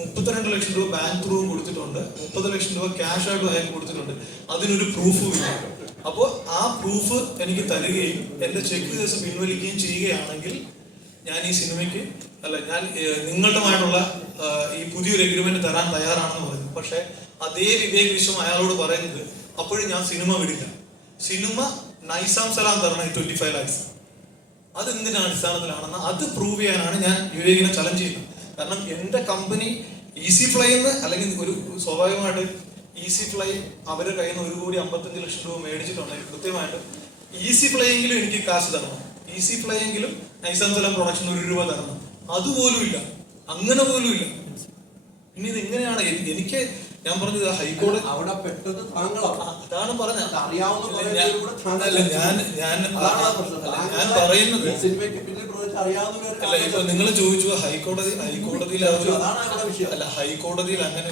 32 ലക്ഷം രൂപ ബാങ്ക് ത്രൂവും കൊടുത്തിട്ടുണ്ട്, 30 ലക്ഷം രൂപ ക്യാഷ് ആയിട്ടും അയാൾ കൊടുത്തിട്ടുണ്ട്. അതിനൊരു പ്രൂഫും ഇല്ല. അപ്പോൾ ആ പ്രൂഫ് എനിക്ക് തരികയും എൻ്റെ ചെക്ക് കേസ് പിൻവലിക്കുകയും ചെയ്യുകയാണെങ്കിൽ ഞാൻ ഈ സിനിമയ്ക്ക് ഞാൻ നിങ്ങളുമായിട്ടുള്ള ഈ പുതിയൊരു എഗ്രിമെന്റ് തരാൻ തയ്യാറാണെന്ന് പറഞ്ഞു. പക്ഷെ അതേ വിവേക് വിശ്വം അയാളോട് പറയുന്നത് അപ്പോഴും ഞാൻ സിനിമ വിടില്ല, സിനിമ നൈസാം സലാം തരണം 25 lakhs. അത് എന്തിന്റെ അടിസ്ഥാനത്തിലാണെന്ന് അത് പ്രൂവ് ചെയ്യാനാണ് ഞാൻ വിവേകിനെ ചലഞ്ച് ചെയ്യുന്നത്. കാരണം എന്റെ കമ്പനി ഈസി ഫ്ലൈ എന്ന്, അല്ലെങ്കിൽ ഒരു സ്വാഭാവികമായിട്ട് ഈസി ഫ്ലൈ അവരുടെ കയ്യിൽ നിന്ന് 1,55,00,000 രൂപ മേടിച്ചിട്ടുണ്ടെങ്കിൽ കൃത്യമായിട്ട് ഈസി ഫ്ലൈയെങ്കിലും എനിക്ക് കാശ് തരണം, ഈസി ഫ്ലൈയെങ്കിലും നൈസാം സലാം പ്രൊഡക്ഷൻ 1 രൂപ തരണം. അതുപോലും ഇല്ല, അങ്ങനെ പോലും ഇല്ല. ഇനി ഇത് എങ്ങനെയാണ് എനിക്ക്, ഞാൻ പറഞ്ഞത് ഹൈക്കോടതി അവിടെ പെട്ടത് താങ്കളാണ്. അതാണ് പറഞ്ഞത്. അറിയാവുന്ന ഞാൻ പറയുന്നത് അല്ല, ഇപ്പൊ നിങ്ങൾ ചോദിച്ചു ഹൈക്കോടതിയിൽ അല്ല, ഹൈക്കോടതിയിൽ അങ്ങനെ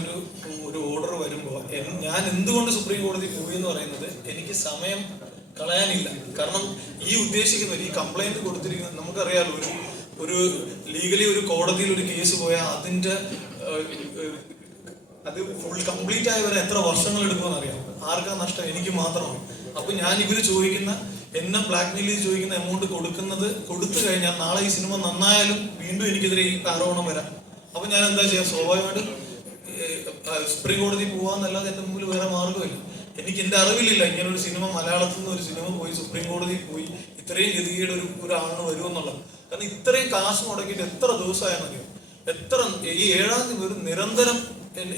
ഒരു ഓർഡർ വരുമ്പോ ഞാൻ എന്തുകൊണ്ട് സുപ്രീം കോടതി പോയി എന്ന് പറയുന്നത്, എനിക്ക് സമയം കളയാനില്ല. കാരണം ഈ ഉദ്ദേശിക്കുന്നത്, ഈ കംപ്ലൈന്റ് കൊടുത്തിരിക്കുന്നത്, നമുക്കറിയാലോ ഒരു ലീഗലി ഒരു കോടതിയിൽ ഒരു കേസ് പോയാൽ അതിന്റെ അത് ഫുൾ കംപ്ലീറ്റ് ആയി വരെ എത്ര വർഷങ്ങൾ എടുക്കുമെന്ന് അറിയാം. ആർക്കാ നഷ്ടം? എനിക്ക് മാത്രമാണ്. അപ്പൊ ഞാൻ ഇവര് ചോദിക്കുന്ന, എന്നെ ബ്ലാക്ക് മെയിൽ ചെയ്ത് ചോദിക്കുന്ന എമൗണ്ട് കൊടുത്തു കഴിഞ്ഞാൽ നാളെ ഈ സിനിമ നന്നായാലും വീണ്ടും എനിക്കെതിരെ ഈ ആരോപണം വരാം. അപ്പൊ ഞാൻ എന്താ ചെയ്യാം? സ്വാഭാവികമായിട്ട് സുപ്രീം കോടതി പോവാന്നല്ലാതെ എന്റെ മുമ്പിൽ വേറെ മാർഗമില്ല. എനിക്ക് എന്റെ അറിവിലില്ല ഇങ്ങനെ ഒരു സിനിമ, മലയാളത്തിൽ നിന്ന് ഒരു സിനിമ പോയി സുപ്രീം കോടതിയിൽ പോയി ഇത്രയും ഗതികേട് ഒരാളിന് വരുമെന്നുള്ളത്. കാരണം ഇത്രയും കാശ് മുടക്കിയിട്ട് എത്ര ദിവസമായെന്നറിയോ? എത്ര ഈ 7-ാം തീയതി ഒരു നിരന്തരം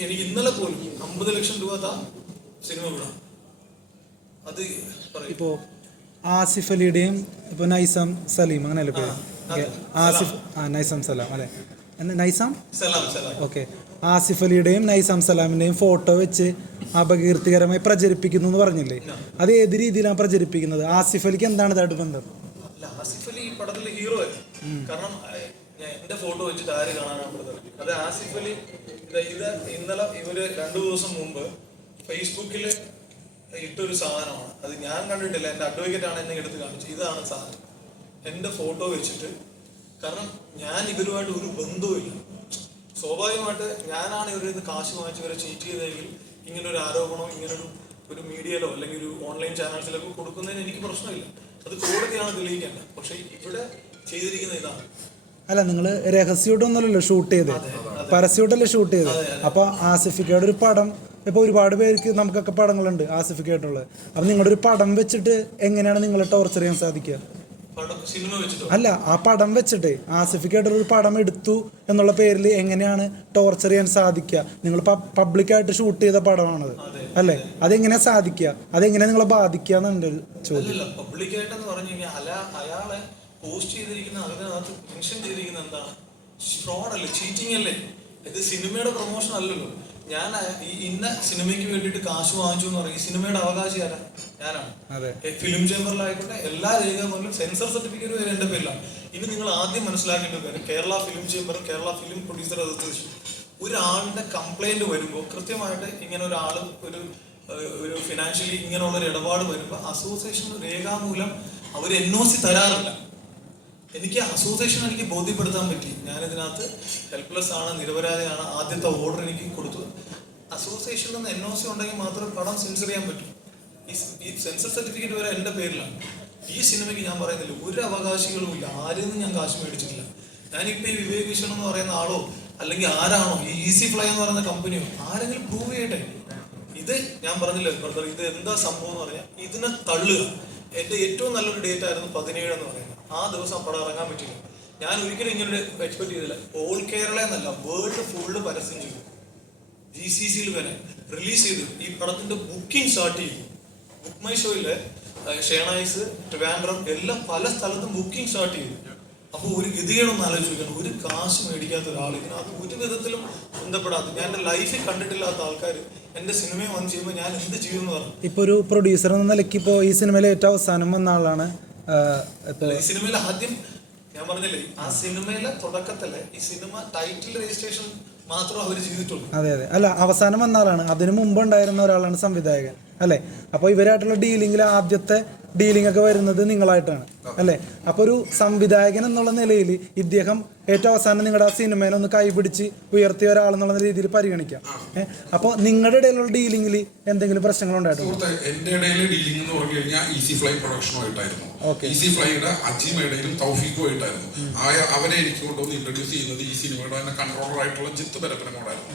എനിക്ക് ഇന്നലെ പോലും 50 ലക്ഷം രൂപ സിനിമ വിടാം. അത് ഇപ്പോ ആസിഫ് അലിയുടെയും ഇപ്പൊ നൈസാം സലീം അങ്ങനെയല്ലേ പേര്? ആസിഫ് നൈസാം സലാം അല്ലെ, നൈസാം ഓക്കെ. ആസിഫ് അലിയുടെയും നൈസാം സലാമിന്റെയും ഫോട്ടോ വെച്ച് അപകീർത്തികരമായി പ്രചരിപ്പിക്കുന്നു എന്ന് പറഞ്ഞില്ലേ? അത് ഏത് രീതിയിലാണ് പ്രചരിപ്പിക്കുന്നത്? ആസിഫ് അലിക്ക് എന്താണ് ഇതായിട്ട് ബന്ധം? ആസിഫ് അലി ഈ പടത്തിലെ ഹീറോ ആയിരുന്നു. കാരണം എന്റെ ഫോട്ടോ വെച്ചിട്ട് ആര് കാണാനാണ്? അത് ആസിഫ് അലി ഇത് ഇന്നലെ ഇവര് 2 ദിവസം മുമ്പ് ഫേസ്ബുക്കിൽ ഇട്ടൊരു സാധനമാണ്. അത് ഞാൻ കണ്ടിട്ടില്ല, എന്റെ അഡ്വക്കേറ്റ് ആണ് എന്നെ എടുത്ത് കാണിച്ചു. ഇതാണ് സാധനം, എന്റെ ഫോട്ടോ വെച്ചിട്ട്. കാരണം ഞാൻ ഇവരുമായിട്ട് ഒരു ബന്ധവുമില്ല. സ്വാഭാവികമായിട്ട് ഞാനാണ് ഇവരിൽ നിന്ന് കാശ് വാങ്ങിച്ച് ഇവരെ ചീറ്റ് ചെയ്തെങ്കിൽ ഇങ്ങനൊരു ആരോപണം ഒരു മീഡിയയിലോ അല്ലെങ്കിൽ ഒരു ഓൺലൈൻ ചാനൽസിലൊക്കെ കൊടുക്കുന്നതിന് എനിക്ക് പ്രശ്നമില്ല. അത് കോടതിയാണ് തെളിയിക്കേണ്ടത്. പക്ഷെ ഇവിടെ ചെയ്തിരിക്കുന്ന ഇതാണ്. അല്ല, നിങ്ങൾ രഹസ്യമായിട്ടൊന്നുമല്ലല്ലോ ഷൂട്ട് ചെയ്ത്, പരസ്യമായിട്ടല്ലേ ഷൂട്ട് ചെയ്ത്. അപ്പൊ ആസിഫിക്കയുടെ ഒരു പടം, ഇപ്പൊ ഒരുപാട് പേർക്ക് നമുക്കൊക്കെ പടങ്ങളുണ്ട് ആസിഫിക്കായിട്ടുള്ളത്. അപ്പൊ നിങ്ങളുടെ ഒരു പടം വെച്ചിട്ട് എങ്ങനെയാണ് നിങ്ങളെ ടോർച്ചർ ചെയ്യാൻ സാധിക്കുക? അല്ല, ആ പടം വെച്ചിട്ട് ആസിഫിക്കായിട്ടുള്ള ഒരു പടം എടുത്തു എന്നുള്ള പേരിൽ എങ്ങനെയാണ് ടോർച്ചർ ചെയ്യാൻ സാധിക്കുക? നിങ്ങൾ പബ്ലിക്കായിട്ട് ഷൂട്ട് ചെയ്ത പടമാണത് അല്ലേ? അതെങ്ങനെയാ സാധിക്കുക? അതെങ്ങനെ നിങ്ങളെ ബാധിക്കുക എന്നാണ് എൻ്റെ ഒരു ചോദ്യം. പബ്ലിക്കായിട്ടെന്ന് പറഞ്ഞു കഴിഞ്ഞാൽ അയാളെ പോസ്റ്റ് ചെയ്തിരിക്കുന്ന അതിനകത്ത് മെൻഷൻ ചെയ്തിരിക്കുന്ന എന്താണ്? ഫ്രോഡ് അല്ലേ, ചീറ്റിംഗ് അല്ലേ? ഇത് സിനിമയുടെ പ്രൊമോഷൻ അല്ലല്ലോ. ഞാൻ ഈ ഇന്ന സിനിമയ്ക്ക് വേണ്ടിയിട്ട് കാശ് വാങ്ങിച്ചു എന്ന് പറയും. ഈ സിനിമയുടെ അവകാശി ആരാ? ഞാനാണ്. ഫിലിം ചേംബറിലായിക്കോട്ടെ എല്ലാ രേഖകളിലും സെൻസർ സർട്ടിഫിക്കറ്റ് വരെ എന്റെ പേരിലാണ്. ഇനി നിങ്ങൾ ആദ്യം മനസ്സിലാക്കേണ്ട കാര്യം, Kerala film chamber, Kerala film producer association ഒരാളുടെ കംപ്ലൈന്റ് വരുമ്പോൾ കൃത്യമായിട്ട് ഇങ്ങനെ ഒരാൾ ഒരു ഫിനാൻഷ്യലി ഇങ്ങനെയുള്ളൊരു ഇടപാട് വരുമ്പോൾ അസോസിയേഷൻ രേഖാമൂലം അവർ NOC തരാറില്ല. എനിക്ക് അസോസിയേഷൻ എനിക്ക് ബോധ്യപ്പെടുത്താൻ പറ്റി. ഞാനിതിനകത്ത് ഹെൽപ്ലെസ് ആണ്, നിരപരാധിയാണ്. ആദ്യത്തെ ഓർഡർ എനിക്ക് കൊടുത്തു. അസോസിയേഷനിൽ നിന്ന് NOC ഉണ്ടെങ്കിൽ മാത്രമേ പടം സെൻസർ ചെയ്യാൻ പറ്റൂ. ഈ സെൻസർ സർട്ടിഫിക്കറ്റ് വരെ എൻ്റെ പേരിലാണ്. ഈ സിനിമയ്ക്ക് ഞാൻ പറയുന്നില്ല, ഒരു അവകാശികളും ഇല്ല, ആരിൽ നിന്നും ഞാൻ കാശ് മേടിച്ചിട്ടില്ല. ഞാനിപ്പോൾ ഈ വിവേക് വിഷൻ എന്ന് പറയുന്ന ആളോ അല്ലെങ്കിൽ ആരാണോ ഈ ഈസി ഫ്ലൈ എന്ന് പറയുന്ന കമ്പനിയോ ആരെങ്കിലും പ്രൂവ് ചെയ്യട്ടെ. ഇത് ഞാൻ പറഞ്ഞില്ലേ ബ്രദർ, ഇത് എന്താ സംഭവം എന്ന് പറഞ്ഞാൽ ഇതിനെ തള്ളുക. എൻ്റെ ഏറ്റവും നല്ലൊരു ഡേറ്റ് ആയിരുന്നു 17 എന്ന് പറയുന്നത്. ആ ദിവസം പടം ഇറങ്ങാൻ പറ്റില്ല. ഞാൻ ഒരിക്കലും ഇങ്ങനെ എക്സ്പെക്ട് ചെയ്തില്ല. ഓൾ കേരള എന്നല്ല, വേൾഡ് ഫുള്ള് പരസ്യം ചെയ്തു. GCCയിൽ വരെ റിലീസ് ചെയ്തു. ഈ പടത്തിന്റെ ബുക്കിംഗ് സ്റ്റാർട്ട് ചെയ്തു. ബുക്ക് മൈ ഷോയില് ഷേണൈസ്, ട്രിവാൻഡ്രം എല്ലാം പല സ്ഥലത്തും ബുക്കിംഗ് സ്റ്റാർട്ട് ചെയ്തു. അപ്പോൾ ഒരു ഗതികേടൊന്നും ആലോചിക്കണം. ഒരു കാശ് മേടിക്കാത്ത ഒരാൾ ഇതിനകത്ത് ഒരു വിധത്തിലും ബന്ധപ്പെടാത്ത, ഞാൻ എൻ്റെ ലൈഫിൽ കണ്ടിട്ടില്ലാത്ത ആൾക്കാർ എൻ്റെ സിനിമയെ വന്ന് ചെയ്യുമ്പോൾ ഞാൻ എന്ത് ചെയ്യുമെന്ന് പറഞ്ഞു. ഇപ്പൊ ഒരു പ്രൊഡ്യൂസർ എന്ന നിലയ്ക്ക് ഇപ്പോൾ ഈ സിനിമയിൽ ഏറ്റവും അവസാനം വന്ന ആളാണ്. ഈ സിനിമയിൽ ആദ്യം ഞാൻ പറഞ്ഞില്ലേ, ആ സിനിമയിലെ തുടക്കത്തിലെ ഈ സിനിമ ടൈറ്റിൽ രജിസ്ട്രേഷൻ മാത്രം അവർ ചെയ്തിട്ടുള്ളൂ. അതെ അതെ, അല്ല അവസാനം വന്ന ആളാണ്. അതിനു മുമ്പ് ഉണ്ടായിരുന്ന ഒരാളാണ് സംവിധായകൻ അല്ലേ? അപ്പോൾ ഇവരായിട്ടുള്ള ഡീലിങ്ങിൽ ആദ്യത്തെ ഡീലിംഗ് ഒക്കെ വരുന്നത് നിങ്ങളായിട്ടാണ് അല്ലേ? അപ്പോൾ ഒരു സംവിധായകൻ എന്നുള്ള നിലയിൽ ഇദ്ദേഹം ഏറ്റവും അവസാനം നിങ്ങളുടെ ആ സിനിമയിൽ ഒന്ന് കൈപിടിച്ച് ഉയർത്തിയ ഒരാളെന്നുള്ള രീതിയിൽ പരിഗണിക്കാം. അപ്പോൾ നിങ്ങളുടെ ഇടയിലുള്ള ഡീലിംഗിൽ എന്തെങ്കിലും പ്രശ്നങ്ങൾ ഉണ്ടായിട്ടുണ്ടോ? എന്റെ ഇടയിൽ ഡീലിംഗ് എന്ന് പറഞ്ഞു കഴിഞ്ഞാൽ ഈസി ഫ്ലൈ പ്രൊഡക്ഷനുമായിട്ടായിരുന്നു. ഈസി ഫ്ലൈയുടെ അജിമേടയിലും തൗഫീഖുമായിട്ടായിരുന്നു. അവരെ എനിക്ക് കൊണ്ടുവന്ന് ഇൻട്രൊഡ്യൂസ് ചെയ്യുന്നത് ഈ സിനിമയുടെ തന്നെ കൺട്രോളർ ആയിട്ടുള്ള ജിത്ത് പരപ്പനോടായിരുന്നു.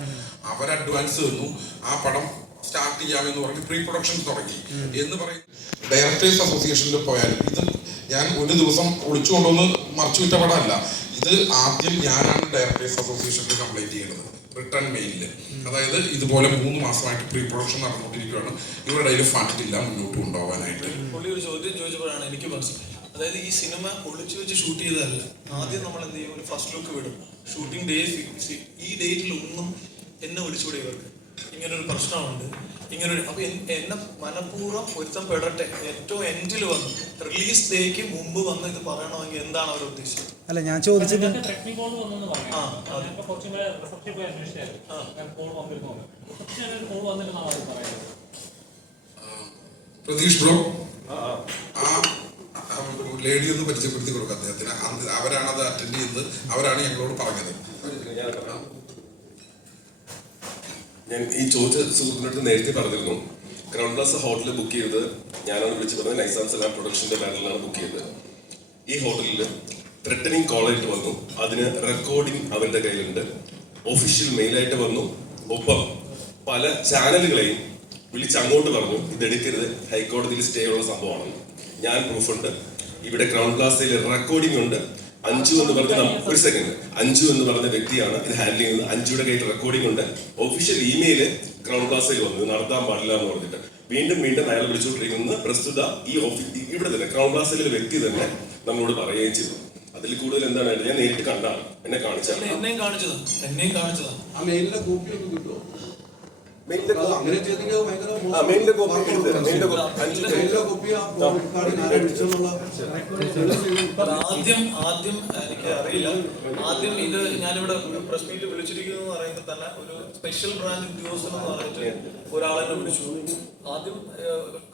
അവർ അഡ്വാൻസ് തന്നു. ആ പടം സ്റ്റാർട്ട് ചെയ്യാമെന്ന് പറഞ്ഞ് പ്രീ പ്രൊഡക്ഷൻ തുടങ്ങി എന്ന് പറയും. ഡയറക്ടേഴ്സ് അസോസിയേഷനിൽ പോയാലും ഇത് ഞാൻ ഒരു ദിവസം ഒളിച്ചു കൊണ്ടുവന്ന് മറച്ചു വിറ്റ പടമല്ല. ഇത് ആദ്യം ഞാനാണ് ഡയറക്ടേഴ്സ് അസോസിയേഷനിൽ കംപ്ലൈന്റ് ചെയ്യുന്നത് റിട്ടേൺ മെയിലില്. അതായത് ഇതുപോലെ 3 മാസമായിട്ട് പ്രീ പ്രൊഡക്ഷൻ നടന്നുകൊണ്ടിരിക്കുകയാണ്, ഇവരുടെ കയ്യിൽ ഫണ്ട് ഇല്ല മുന്നോട്ട് കൊണ്ടുപോകാനായിട്ട്. പുള്ളി ഒരു ചോദ്യം ചോദിച്ചപ്പോഴാണ് എനിക്ക് മനസ്സിലായത്. അതായത് ഈ സിനിമ ഒളിച്ചു വെച്ച് ഷൂട്ട് ചെയ്തതല്ല. ആദ്യം നമ്മൾ എന്ത് ചെയ്യും, ഒരു ഫസ്റ്റ് ലുക്ക് വിടും. ഷൂട്ടിംഗ് ഡേ ഈ ഡേറ്റിലൊന്നും എന്നെ വിളിച്ചുകൂടെ ഇവർക്ക്, ഇങ്ങനൊരു പ്രശ്നമുണ്ട്, ഇങ്ങനൊരു. അപ്പൊ എന്നെ മനഃപൂർവ്വം ഒരുത്തം പെടട്ടെ ഏറ്റവും എൻഡിൽ വന്നു റിലീസ് ഡേക്ക് മുമ്പ് വന്ന് ഇത് പറയണമെങ്കിൽ എന്താണ് അവർ ഉദ്ദേശിച്ചത്? അല്ല ഞാൻ ചോദിച്ചത് പ്രതീഷ് ബ്രോ ആ ലേഡി ഒന്ന് പരിചയപ്പെടുത്തി കൊടുക്കുക അദ്ദേഹത്തിന്. അവരാണ് അത് അറ്റൻഡ് ചെയ്തത്, അവരാണ് ഞങ്ങളോട് പറഞ്ഞത്. ഞാൻ ഈ ചോദിച്ച സുഹൃത്തിനടുത്ത് നേരത്തെ പറഞ്ഞിരുന്നു. ക്രൗൺ പ്ലാസ ഹോട്ടലിൽ ബുക്ക് ചെയ്തത് ഞാനാണ് വിളിച്ച് പറഞ്ഞത്. നൈസാം സലാം പ്രൊഡക്ഷന്റെ ബാനറിലാണ് ബുക്ക് ചെയ്തത്. ഈ ഹോട്ടലിൽ ത്രെറ്റനിങ് കോളായിട്ട് വന്നു. അതിന് റെക്കോർഡിംഗ് അവന്റെ കയ്യിലുണ്ട്. ഒഫീഷ്യൽ മെയിലായിട്ട് വന്നു. ഒപ്പം പല ചാനലുകളെയും വിളിച്ച് അങ്ങോട്ട് പറഞ്ഞു ഇതെടുക്കരുത്, ഹൈക്കോടതിയിൽ സ്റ്റേ ഉള്ള സംഭവമാണെന്ന്. ഞാൻ പ്രൂഫുണ്ട്. ഇവിടെ ക്രൗൺ പ്ലാസയിൽ റെക്കോർഡിംഗ് ഉണ്ട്. അഞ്ജു എന്ന് പറഞ്ഞ ഒരു സെക്കൻഡ്, അഞ്ജു എന്ന് പറഞ്ഞ വ്യക്തിയാണ് ഇത് ഹാൻഡിൽ ചെയ്യുന്നത്. അഞ്ജുയുടെ കയ്യിൽ റെക്കോർഡിംഗ് ഉണ്ട്. ഒഫീഷ്യൽ ഇമെയില് ക്രൗൺ പ്ലാസയിൽ വന്നു നടത്താൻ പാടില്ല എന്ന് പറഞ്ഞിട്ട് വീണ്ടും അയാൾ വിളിച്ചുകൊണ്ടിരിക്കുന്നത് പ്രസ്തുത ഈ ഇവിടെ തന്നെ ക്രൗൺ പ്ലാസയിലെ വ്യക്തി തന്നെ നമ്മളോട് പറയുകയും ചെയ്തു. അതിൽ കൂടുതൽ എന്താണ് ഞാൻ നേരിട്ട് കണ്ടാണ്, എന്നെ കാണിച്ചതാണ്. എന്നെയും കാണിച്ചതാണ്. ആ മെയിലിന്റെ കോപ്പി ഒന്ന് കിട്ടുമോ? മെയിലിന്റെ അങ്ങനെ ചെയ്തെങ്കിൽ ഭയങ്കര മെയിലിന്റെ കോപ്പി ആദ്യം എനിക്ക് അറിയില്ല. ആദ്യം ഇത് ഞാനിവിടെ പ്രസ് മീറ്റ് വിളിച്ചിരിക്കുന്നു എന്ന് പറയുമ്പോൾ തന്നെ ഒരു സ്പെഷ്യൽ ബ്രാഞ്ച് ഉദ്യോഗസ്ഥൻ എന്ന് പറഞ്ഞിട്ട് ഒരാളെന്നെ വിളിച്ചു. ആദ്യം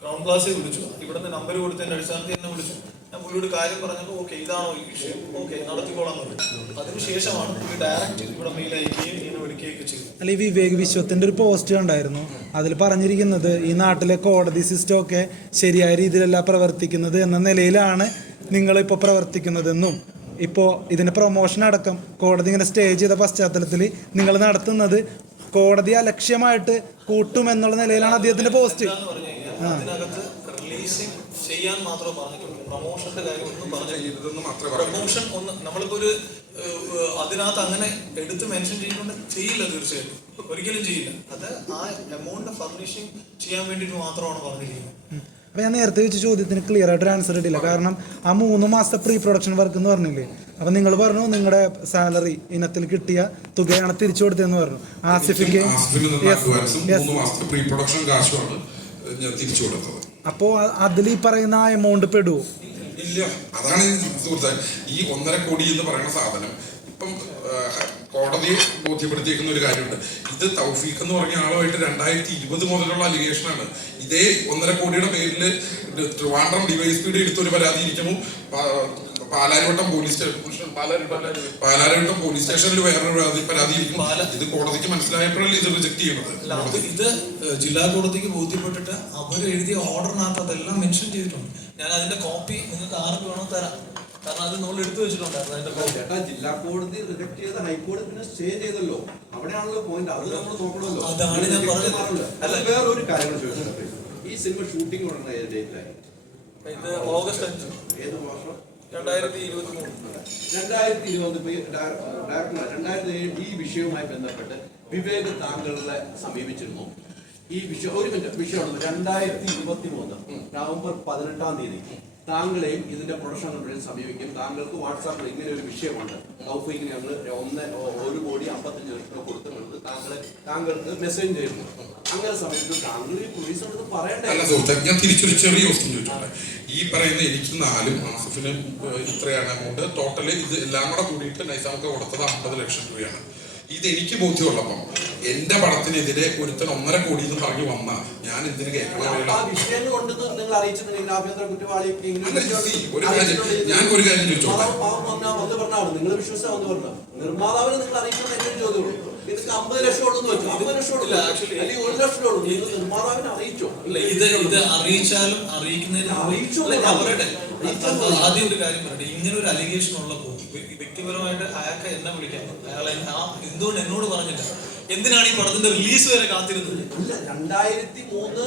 ക്രൗൺ പ്ലാസയിൽ വിളിച്ചു. ഇവിടുന്ന് നമ്പർ കൊടുത്തതിന്റെ അടിസ്ഥാനത്തിൽ എന്നെ വിളിച്ചു. ഞാൻ പുള്ളിയോട് കാര്യം പറഞ്ഞപ്പോൾ ഓക്കെ ഇതാണോ ഈ വിഷയം, ഓക്കെ നടത്തിക്കോളാൻ പറഞ്ഞു. അതിനുശേഷമാണ് പുള്ളി ഡയറക്റ്റ് ഇവിടെ മെയിൽ അയക്കുകയും ഇതിനെ വിളിക്കുകയൊക്കെ ചെയ്തു. അല്ല ഈ വിവേക് വിശ്വത്തിന്റെ ഒരു പോസ്റ്റ് ഉണ്ടായിരുന്നു. അതിൽ പറഞ്ഞിരിക്കുന്നത് ഈ നാട്ടിലെ കോടതി സിസ്റ്റം ഒക്കെ ശരിയായ രീതിയിലല്ല പ്രവർത്തിക്കുന്നത് എന്ന നിലയിലാണ് നിങ്ങളിപ്പോൾ പ്രവർത്തിക്കുന്നതെന്നും ഇപ്പോൾ ഇതിന്റെ പ്രൊമോഷൻ അടക്കം കോടതി ഇങ്ങനെ സ്റ്റേ ചെയ്ത പശ്ചാത്തലത്തിൽ നിങ്ങൾ നടത്തുന്നത് കോടതി അലക്ഷ്യമായിട്ട് കൂട്ടുമെന്നുള്ള നിലയിലാണ് അദ്ദേഹത്തിന്റെ പോസ്റ്റ്. അതിനകത്ത് റിലീസിംഗ് ചെയ്യാൻ മാത്രമേ പറഞ്ഞിട്ടുള്ളൂ. പ്രൊമോഷന്റെ കാര്യം ഒന്നും പറഞ്ഞില്ല. പ്രൊമോഷൻ ഒന്ന് നമ്മളിപ്പോ ഒരു അതിനകത്ത് അങ്ങനെ എടുത്ത് മെൻഷൻ ചെയ്യുന്നുണ്ട് ചെയ്യില്ല, തീർച്ചയായിട്ടും ഒരിക്കലും ചെയ്യില്ല. അത് ആ എമൗണ്ട് ഫർണിഷിംഗ് ചെയ്യാൻ വേണ്ടിയിട്ട് മാത്രമാണ് പറഞ്ഞിരിക്കുന്നത്. അപ്പോൾ ഞാൻ നേരത്തെ വെച്ച ചോദ്യത്തിന് ക്ലിയർ ആയിട്ട് ആൻസർ കിട്ടില്ല. കാരണം ആ 3 മാസത്തെ പ്രീ പ്രൊഡക്ഷൻ വർക്ക് എന്ന് പറഞ്ഞില്ലേ, അപ്പം നിങ്ങൾ പറഞ്ഞു നിങ്ങളുടെ സാലറി ഇനത്തിൽ കിട്ടിയ തുകയാണ് തിരിച്ചു കൊടുത്തതെന്ന് പറഞ്ഞു. ആസിഫിക്ക് അപ്പോൾ അതിൽ ഈ പറയുന്ന ആ എമൗണ്ട് പെടുവോ? ഇല്ല, അതാണ് സുഹൃത്തെ ഈ 1.5 കോടി എന്ന് പറയുന്ന സാധനം ഇപ്പം കോടതിയെ ബോധ്യപ്പെടുത്തിയിരിക്കുന്ന ഒരു കാര്യമുണ്ട്. ഇത് തൗഫീഖ് എന്ന് പറഞ്ഞ ആളുമായിട്ട് 2020 മുതലുള്ള അലിഗേഷനാണ്. ഇതേ 1.5 കോടിയുടെ പേരിൽ ട്രിവാൻഡ്രം ഡിവൈഎസ്പിയുടെ എടുത്തൊരു പരാതി ഇരിക്കുന്നു. Palarivattom police station Palarivattom police സ്റ്റേഷനിൽ വേറൊരു പരാതി ഇരിക്കും. ഇത് കോടതിക്ക് മനസ്സിലായപ്പോഴല്ലേ ഇത് റിജക്ട് ചെയ്യുന്നത്. അല്ല, ഇത് ജില്ലാ കോടതിക്ക് ബോധ്യപ്പെട്ടിട്ട് അവർ എഴുതിയ ഓർഡറിനകത്ത് അതെല്ലാം മെൻഷൻ ചെയ്തിട്ടുണ്ട്. ഞാൻ അതിന്റെ കോപ്പി നിങ്ങൾക്ക് ആർക്ക് വേണോ തരാം. കാരണം അത് നമ്മൾ എടുത്തു വെച്ചിട്ടുണ്ടായിരുന്നു അതിന്റെ കോപ്പി. ചേട്ടാ, ജില്ലാ കോടതി റിജക്ട് ചെയ്ത ഹൈക്കോടതി പിന്നെ സ്റ്റേ ചെയ്തല്ലോ. അവിടെയാണല്ലോ പോയിന്റ്. അത് നമ്മൾ നോക്കണമല്ലോ. അതാണ് ഞാൻ പറഞ്ഞത്. അല്ല, വേറൊരു കാര്യം ചോദിച്ചത്, ഈ സിനിമ ഷൂട്ടിംഗ് തുടങ്ങുന്ന ഏത് ഡേറ്റിലായി? ഇത് ഓഗസ്റ്റ് 5 ഏത് വർഷം? 2023. 2020. 2007 ഈ വിഷയവുമായി ബന്ധപ്പെട്ട് വിവേക് താങ്കളെ സമീപിച്ചിരുന്നു. ഈ വിഷയം ഒരു മിനിറ്റ് വിഷയമാണ്. 2023 നവംബർ 18-ാം തീയതി താങ്കളെയും ഇതിന്റെ പ്രൊഡക്ഷൻ കമ്പനിയെ സമീപിക്കും. താങ്കൾക്ക് വാട്സാപ്പിൽ ഇങ്ങനെ ഒരു വിഷയമുണ്ട്, തൗഫീഖിന് ഞങ്ങൾ 1,55,00,000 കൊടുത്തിട്ടുണ്ട്, താങ്കൾക്ക് മെസ്സേജ് ചെയ്യുന്നു. അങ്ങനെ സമയത്ത് താങ്കൾ ഈ പോലീസിനോട് പറയണ്ടേ? അല്ല സുഹൃത്തെ, ഞാൻ തിരിച്ചൊരു ചെറിയ വസ്തു ചോദിച്ചോട്ടെ. ഈ പറയുന്ന എനിക്ക് 4 ആസിഫിന് ഇത്രയാണ് എമൗണ്ട് ടോട്ടല്. ഇത് എല്ലാം കൂടെ കൂടിയിട്ട് നൈസാമൊക്കെ കൊടുത്തത് 50 ലക്ഷം രൂപയാണ്. ഇത് എനിക്ക് ബോധ്യമുള്ളപ്പം എന്റെ പടത്തിനെതിരെ ഒരുത്തൻ 1.5 കോടി എന്ന് പറഞ്ഞു വന്ന ഞാൻ എന്തിനു കേൾക്കണം? ഞാൻ ഒരു കാര്യം ചോദിച്ചോട്ടെ. നിങ്ങൾ വിശ്വസിച്ചാന്ന് പറഞ്ഞു. നിർമ്മാതാവിനെ നിങ്ങൾ അറിയിക്കുന്നത് എങ്ങനെ ചോദ്യമുള്ളൂ. നിങ്ങൾക്ക് 50 ലക്ഷം ഉള്ളൂ വെച്ചു. 50 ലക്ഷം ഉള്ളൂ അല്ലെങ്കിൽ 1 ലക്ഷം ഉള്ളൂ. നിങ്ങൾ നിർമ്മാതാവിനെ അറിയിച്ചോ? ഇത് അറിയിച്ചാലും അറിയിക്കുന്നതിന് ഞാൻ പറയട്ടെ. ആദ്യം ഒരു കാര്യം പറയട്ടെ. ഇങ്ങനെ ഒരു അലിഗേഷൻ ഉള്ളപ്പോൾ വ്യക്തിപരമായിട്ട് അയാൾക്ക് എന്നെ വിളിക്കാൻ അയാൾ എന്തുകൊണ്ട് എന്നോട് പറഞ്ഞില്ല? എന്തിനാണ് ഈ പടത്തിന്റെ റിലീസ് വരെ കാത്തിരുന്നത്? 2003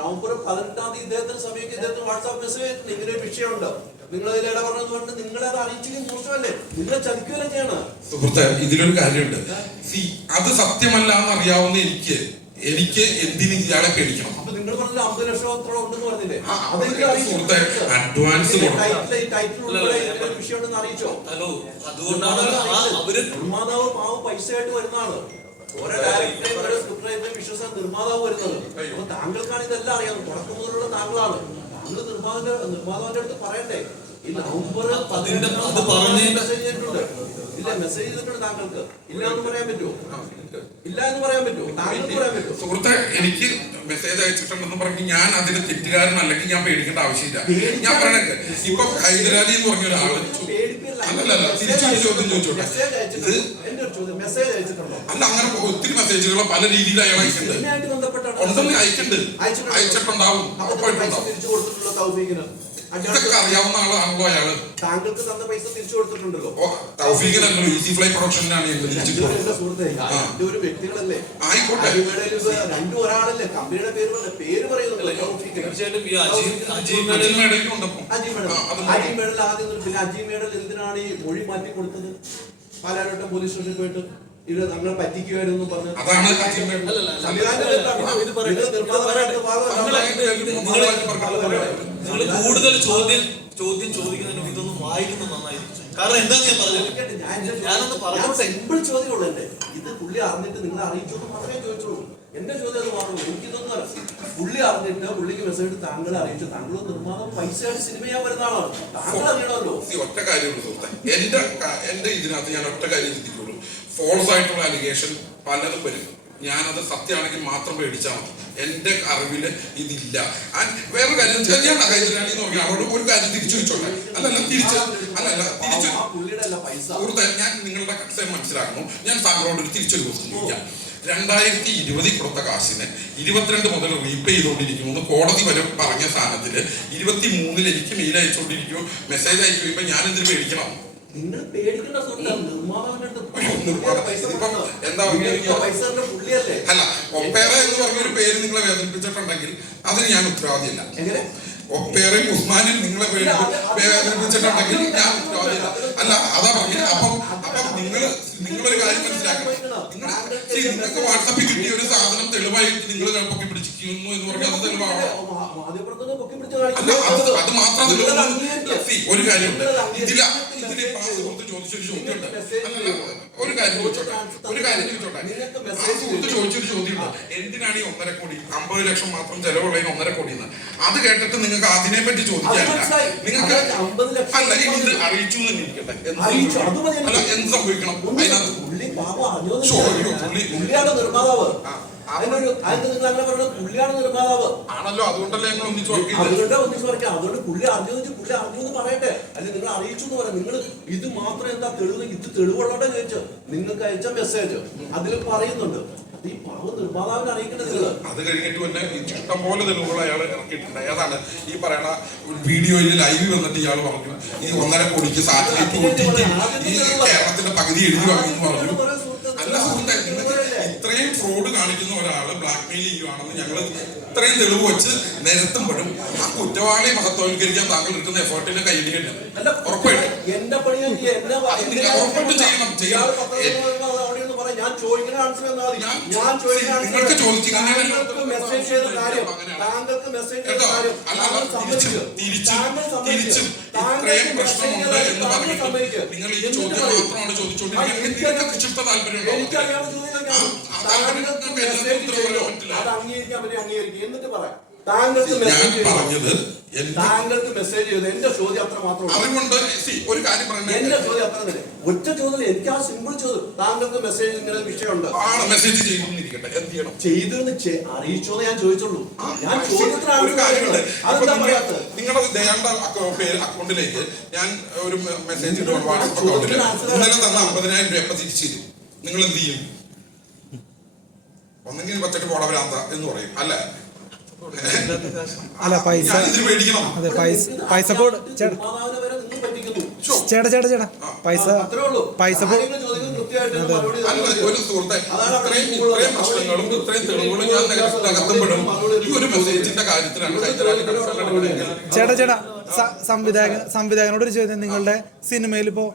നവംബർ 18-ാം തീയതി ഇദ്ദേഹത്തിന് സമീപിക്കും. ഇദ്ദേഹത്തിന് വാട്സാപ്പ് മെസ്സേജ് ഇങ്ങനെ ഒരു വിഷയമുണ്ട്, നിങ്ങൾ അതിൽ ഇടപെടണമെന്ന് പറഞ്ഞിട്ട് നിങ്ങളെ അത് അറിയിച്ചെങ്കിൽ മോശമല്ലേ? നിങ്ങളെ ചതിക്കുകയല്ലേ ചെയ്യണം. സുഹൃത്തെ, ഇതിലൊരു കാര്യമുണ്ട്. അത് സമല്ല എന്നറിയാവുന്ന എനിക്ക് എന്തിന് ഇയാളെ പേടിക്കണം? അപ്പൊ നിങ്ങൾ പറഞ്ഞ 50 ലക്ഷം അത്ര ഉണ്ടെന്ന് പറഞ്ഞില്ലേ? സുഹൃത്തെ, അഡ്വാൻസ് വിഷയം ഉണ്ടെന്ന് അറിയിച്ചോ? ഹലോ, അതുകൊണ്ടാണ് അവര് നിർമ്മാതാവ് പാവം പൈസ ആയിട്ട് വരുന്നതാണ്. ഓരോ ഡയറക്ടറേയും ഓരോ സ്ക്രിപ്റ്റ് വിശ്വസിച്ച നിർമ്മാതാവ് വരുന്നത്. അപ്പൊ താങ്കൾക്കാണ് ഇതെല്ലാം അറിയാം. തുടക്കം മുതലുള്ള താങ്കളാണ്. താങ്കൾ നിർമ്മാതാവിന്റെ അടുത്ത് പറയണ്ടേ? ഈ നവംബർ 18 മെസ്സേജ് ചെയ്തിട്ടുണ്ട്. ഇല്ല, മെസ്സേജ് ചെയ്തിട്ടുണ്ട്. താങ്കൾക്ക് ഇല്ല എന്ന് പറയാൻ പറ്റുമോ? ഇല്ല എന്ന് പറയാൻ പറ്റുമോ? താങ്കൾക്ക് പറയാൻ പറ്റുമോ? സുഹൃത്തെ, എനിക്ക് മെസ്സേജ് അയച്ചിട്ടുണ്ടെന്ന് പറഞ്ഞ് ഞാൻ അതിന് തെറ്റുകാരനല്ലെങ്കിൽ ഞാൻ പേടിക്കേണ്ട ആവശ്യമില്ല. ഞാൻ പറയണേ, ഇപ്പൊ ഹൈദരാലി എന്ന് പറഞ്ഞ ഒരാള് അല്ലല്ല തിരിച്ചൊരു ചോദ്യം ചോദിച്ചോട്ടെ. അല്ല, അങ്ങനെ ഒത്തിരി മെസ്സേജുകൾ പല രീതിയിൽ അയാൾ അയക്കുന്നുണ്ട്. ഉണ്ടെന്ന് അയച്ചിട്ടുണ്ടാവും. ഇതൊക്കെ അറിയാവുന്ന ആളാണല്ലോ അയാള്. താങ്കൾക്ക് തന്ന പൈസ തിരിച്ചു കൊടുത്തിട്ടുണ്ടല്ലോ. തൗഫീഖിനല്ലോ, ഈസി ഫ്ലൈ പ്രൊഡക്ഷനിലാണ് ഒരു വ്യക്തികളല്ലേ? ആയിക്കോട്ടെ, രണ്ടും ഒരാളല്ലേ? കമ്പനിയുടെ പേര് പറയുന്നുണ്ടല്ലോ. തീർച്ചയായിട്ടും ഈ അജീം മേഡൽ ആദ്യം. പിന്നെ അജീം മേഡൽ എന്തിനാണ് ഈ മൊഴി മാറ്റി കൊടുത്തത്? പാലാരിവട്ടം പോലീസ് സ്റ്റേഷനിൽ പോയിട്ട് ഇത് നമ്മളെ പറ്റിക്കുമായിരുന്നു പറഞ്ഞു. അതാണ് നിങ്ങൾ കൂടുതൽ ചോദ്യം ചോദിക്കുന്നതിനും ഇതൊന്നും വായിക്കുന്നത് നന്നായിരിക്കും. കാരണം എന്താന്ന് ഞാൻ പറഞ്ഞത് സിമ്പിൾ ചോദ്യമുള്ളൂ. എന്റെ ഇത് പുള്ളി അറിഞ്ഞിട്ട് നിങ്ങൾ അറിയിച്ചോന്ന് മാത്രമേ ചോദിച്ചുള്ളൂ. എന്റെ ചോദ്യം അത് പറഞ്ഞു. എനിക്കിതൊന്നും അറിയാം. പുള്ളി അറിഞ്ഞിട്ട് പുള്ളിക്ക് മെസ്സേജ് താങ്കളെ അറിയിച്ചു. താങ്കൾ നിർമ്മാണം പൈസയായിട്ട് സിനിമ ചെയ്യാൻ വരുന്ന ആളാണ്. താങ്കൾ അറിയണമല്ലോ. ഒറ്റ കാര്യമുള്ളൂ സുഹൃത്തെ, എന്റെ ഇതിനകത്ത് ഞാൻ ഒറ്റ കാര്യം ചിന്തിക്കുള്ളൂ. ഫോൾസ് ആയിട്ടുള്ള അലിഗേഷൻ പലതും വരും. ഞാനത് സത്യമാണെങ്കിൽ മാത്രം പേടിച്ചാൽ മതി. എന്റെ അറിവില് ഇതില്ല. വേറൊരു കാര്യം ഞാൻ ഹൈദരാലി എന്ന് പറഞ്ഞാൽ അവരോട് ഒരു കാര്യം തിരിച്ചു വെച്ചോട്ടെ. തിരിച്ചു സുഹൃത്തെ, ഞാൻ നിങ്ങളുടെ കൺസേൺ മനസ്സിലാക്കുന്നു. ഞാൻ താങ്കളോട് ഒരു തിരിച്ചൊരു ക്വസ്റ്റ്യൻ ചോദിക്കാം. 2020 കൊടുത്ത കാശിന് 22 മുതൽ റീപേ ചെയ്തുകൊണ്ടിരിക്കുന്നു. കോടതി വരെ പറഞ്ഞ സ്ഥാനത്തില് 23 എനിക്ക് മെയിൽ അയച്ചുകൊണ്ടിരിക്കുമോ, മെസ്സേജ് അയക്കുമ്പോ ഞാൻ എന്തിനു പേടിക്കണം? നിങ്ങൾ പേടിക്കേണ്ട അല്ല, ഒപ്പേറ എന്ന് പറഞ്ഞൊരു പേര് നിങ്ങളെ വേദനിപ്പിച്ചിട്ടുണ്ടെങ്കിൽ അതിന് ഞാൻ ഉത്തരവാദിയല്ല. ഒപ്പേറയും ഉസ്മാനും നിങ്ങളെ വേദനിപ്പിച്ചിട്ടുണ്ടെങ്കിൽ ഞാൻ ഉത്തരവാദിയല്ല. അല്ല, അതാ പറഞ്ഞത്. അപ്പം നിങ്ങളൊരു കാര്യം മനസ്സിലാക്കണം. നിങ്ങൾക്ക് വാട്സാപ്പിൽ കിട്ടിയ ഒരു സാധനം തെളിവായിട്ട് നിങ്ങൾ പൊക്കി പിടിച്ചിരിക്കുന്നു എന്ന് പറഞ്ഞാൽ അത് തെളിവാണോ? അല്ല, അത് മാത്രം ഒരു കാര്യമുണ്ട്. ഇതിൽ സുഹൃത്ത് ചോദിച്ചൊരു ചോദ്യമുണ്ട്. അല്ലല്ല, ഒരു കാര്യം ചോദിച്ചോട്ടെ. സുഹൃത്ത് ചോദിച്ചൊരു ചോദ്യമുണ്ട്. എന്തിനാണ് ഈ 1.5 കോടി? 50 ലക്ഷം മാത്രം ചെലവുള്ളതിന് 1.5 കോടി എന്ന്. അത് കേട്ടിട്ട് നിങ്ങൾക്ക് അതിനെ പറ്റി ചോദിക്കാനില്ല. നിങ്ങൾക്ക് അല്ല, ഇത് അറിയിച്ചു തന്നെ ഇരിക്കട്ടെ. അല്ല, എന്ത് സംഭവിക്കണം അതിനകത്ത്? പാവം അറിഞ്ഞോന്ന് പുള്ളിയാണ് നിർമ്മാതാവ്. അതിനൊരു അതിന് നിങ്ങൾ അങ്ങനെ പറയുന്നത് പുള്ളിയാണ് നിർമ്മാതാവ് ആണല്ലോ, അതുകൊണ്ടല്ലേ ഞങ്ങൾ ഒന്നിച്ച് വർക്ക് ചെയ്തത്. അതുകൊണ്ട് ഒന്നിച്ച് പറയാം. അതുകൊണ്ട് പുള്ളി അറിഞ്ഞു പറയട്ടെ, അല്ലെങ്കിൽ നിങ്ങൾ അറിയിച്ചു എന്ന് പറയാം. നിങ്ങൾ ഇത് മാത്രം എന്താ തെളിവ്, ഇത് തെളിവുള്ളോടെ ചോദിച്ചു നിങ്ങൾക്ക് അയച്ച മെസ്സേജ് അതിൽ പറയുന്നുണ്ട്. ഈ പാവം നിർമ്മാതാവിനെ അറിയിക്കേണ്ടത് നിങ്ങൾ. അത് കഴിഞ്ഞിട്ട് പിന്നെ ഇഷ്ടം പോലെ തെളിവുകൾ അയാൾ ഇറക്കിയിട്ടുണ്ട്. ഏതാണ് ഈ പറയണ വീഡിയോയിൽ ലൈവ് വന്നിട്ട് ഇയാൾ പറഞ്ഞു ഈ 1.5 കോടിക്ക് സാറ്റലൈറ്റ് കൂട്ടിയിട്ട് ഈ കേരളത്തിന്റെ പകുതി എഴുതി വാങ്ങിയെന്ന് പറഞ്ഞു. അല്ല സുഹൃത്തെ, ഇത്രയും ഫ്രോഡ് കാണിക്കുന്ന ഒരാള് ബ്ലാക്ക് മെയിൽ ചെയ്യുവാണെന്ന് ഞങ്ങൾ ഇത്രയും തെളിവ് വെച്ച് നിരത്തുമ്പോഴും ആ കുറ്റവാളിയെ മഹത്വവൽക്കരിക്കാൻ താങ്കൾ എടുക്കുന്ന എഫേർട്ടിന്റെ കയ്യിലില്ല. ഉറപ്പായിട്ടും എന്റെ പണി ഉറപ്പായിട്ടും ചെയ്യണം. ഞാൻ ചോദിക്കുന്ന ആൻസർ നിങ്ങൾക്ക് ചോദിച്ചു താങ്കൾക്ക് മെസ്സേജ് ചെയ്ത കാര്യം തിരിച്ചും ഇത്രയും പ്രശ്നമുണ്ട് എന്ന് പറഞ്ഞിട്ട് നിങ്ങൾ ഈ ചോദ്യം മാത്രമാണ് ചോദിച്ചുകൊണ്ടിരിക്കുന്നത്. നിക്ഷിപ്ത താല്പര്യമുണ്ടോ? അത് അംഗീകരിക്കാൻ പറ്റി അംഗീകരിക്കും. എന്നിട്ട് പറയാം താങ്കൾക്ക് മെസ്സേജ് ചെയ്ത് എന്റെ ചോദ്യം അത്ര മാത്രമേ ഒരു കാര്യം എന്റെ ചോദ്യം അത്ര തന്നെ. ഒറ്റ ചോദ്യം എനിക്ക് ആ സിമ്പിൾ ചോദ്യം. താങ്കൾക്ക് മെസ്സേജ് ഇങ്ങനെ വിഷയമുണ്ട് ചെയ്തെന്ന് അറിയിച്ചോന്ന് ഞാൻ ചോദിച്ചുള്ളൂ. ഞാൻ ചോദ്യത്തിനാണ് അതെന്താ പറയാത്തത്? നിങ്ങളുടെ ദയാണ്ട അക്കൗണ്ടിലേക്ക് ഞാൻ ഒരു മെസ്സേജ് ഇടുവാണ്. വാട്സപ്പ് അക്കൗണ്ടിൽ ഇന്നലെ തന്ന 50,000 രൂപ എപ്പോ തിരിച്ചു തരും? നിങ്ങൾ എന്ത് ചെയ്യും? ഒന്നെങ്കിൽ പച്ചട്ട് പോടവരാന്ത എന്ന് പറയും അല്ലേ? അല്ല പൈസ, അതെ പൈസ ചേട്ടാ പൈസ ഒരു സുഹൃത്തെ ഇത്രയും പ്രശ്നങ്ങളും ഇത്രയും തെളിവുകളും ഞാൻ നികത്തുമ്പോഴും ഈ ഒരു മെസ്സേജിന്റെ കാര്യത്തിലാണ് ചേട്ടാ സംവിധായകനോട് ഒരു ചോദ്യം. നിങ്ങളുടെ സിനിമയിൽ ഇപ്പോ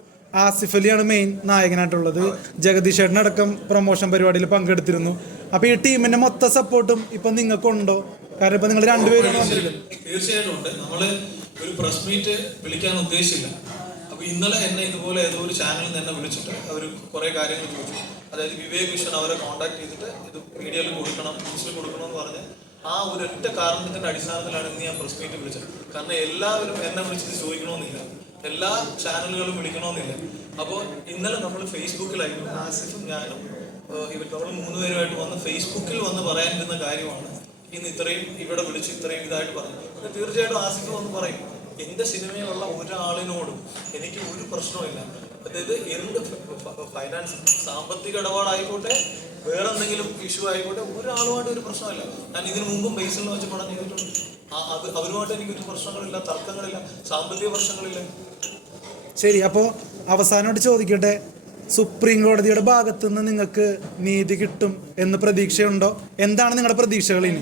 ആസിഫ് അലിയാണ് മെയിൻ നായകനായിട്ടുള്ളത്. ജഗദീഷ് ചേട്ടനടക്കം പ്രൊമോഷൻ പരിപാടിയിൽ പങ്കെടുത്തിരുന്നു. അപ്പൊ ഈ ടീമിന്റെ മൊത്തം സപ്പോർട്ടും ഇപ്പൊ നിങ്ങൾക്കുണ്ടോ? കാരണം ഇപ്പൊ നിങ്ങൾ രണ്ടുപേരും തീർച്ചയായിട്ടും ഉണ്ട്. നമ്മള് ഒരു പ്രസ് മീറ്റ് വിളിക്കാൻ ഉദ്ദേശിച്ചില്ല. അപ്പൊ ഇന്നലെ എന്നെ ഇതുപോലെ ഏതോ ഒരു ചാനലിൽ നിന്ന് എന്നെ വിളിച്ചിട്ട് അവർ കുറെ കാര്യങ്ങൾ ചോദിച്ചു. അതായത് വിവേക് വിഷൻ അവരെ കോൺടാക്ട് ചെയ്തിട്ട് ഇത് മീഡിയയിൽ കൊടുക്കണം, ന്യൂസിൽ കൊടുക്കണം എന്ന് പറഞ്ഞ് ആ ഒരൊറ്റ കാരണത്തിന്റെ അടിസ്ഥാനത്തിലാണ് ഇന്ന് ഞാൻ പ്രസ് മീറ്റ് വിളിച്ചത്. കാരണം എല്ലാവരും എന്നെ വിളിച്ചിട്ട് ചോദിക്കണമെന്നില്ല, എല്ലാ ചാനലുകളും വിളിക്കണമെന്നില്ല. അപ്പോൾ ഇന്നലെ നമ്മൾ ഫേസ്ബുക്കിലായിരുന്നു ആസിഫും ഞാനും നമ്മൾ 3 പേരുമായിട്ട് വന്ന് ഫേസ്ബുക്കിൽ വന്ന് പറയാനിരുന്ന കാര്യമാണ് ഇന്ന് ഇത്രയും ഇവിടെ വിളിച്ച് ഇത്രയും ഇതായിട്ട് പറഞ്ഞു. തീർച്ചയായിട്ടും ആസിഫ് വന്ന് പറയും എന്റെ സിനിമയിലുള്ള ഒരാളിനോടും എനിക്ക് ഒരു പ്രശ്നമില്ല. അതായത് എന്ത് ഫൈനാൻസ് സാമ്പത്തിക ഇടപാടായിക്കോട്ടെ വേറെ എന്തെങ്കിലും ഇഷ്യൂ ആയിക്കോട്ടെ ഒരാളുമായിട്ട് ഒരു പ്രശ്നമില്ല. ഞാൻ ഇതിനു മുമ്പും ബേസിൽ വെച്ച് പണം ചെയ്തിട്ടുണ്ട്. അത് അവരുമായിട്ട് എനിക്കൊരു പ്രശ്നങ്ങളില്ല, തർക്കങ്ങളില്ല, സാമ്പത്തിക പ്രശ്നങ്ങളില്ല. ശരി, അപ്പോൾ അവസാനമായിട്ട് ചോദിക്കട്ടെ, സുപ്രീം കോടതിയുടെ ഭാഗത്തു നിന്ന് നിങ്ങൾക്ക് നീതി കിട്ടും എന്ന് പ്രതീക്ഷയുണ്ടോ? എന്താണ് നിങ്ങളുടെ പ്രതീക്ഷകൾ ഇനി?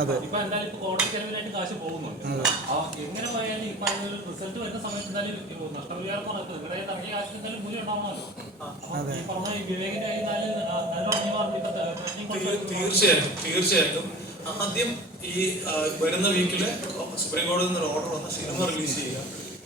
അതെ, തീർച്ചയായിട്ടും ആദ്യം ഈ വരുന്ന വീക്കില് സുപ്രീം കോടതിയിൽ നിന്ന് ഓർഡർ വന്ന സിനിമ റിലീസ് ചെയ്യുക.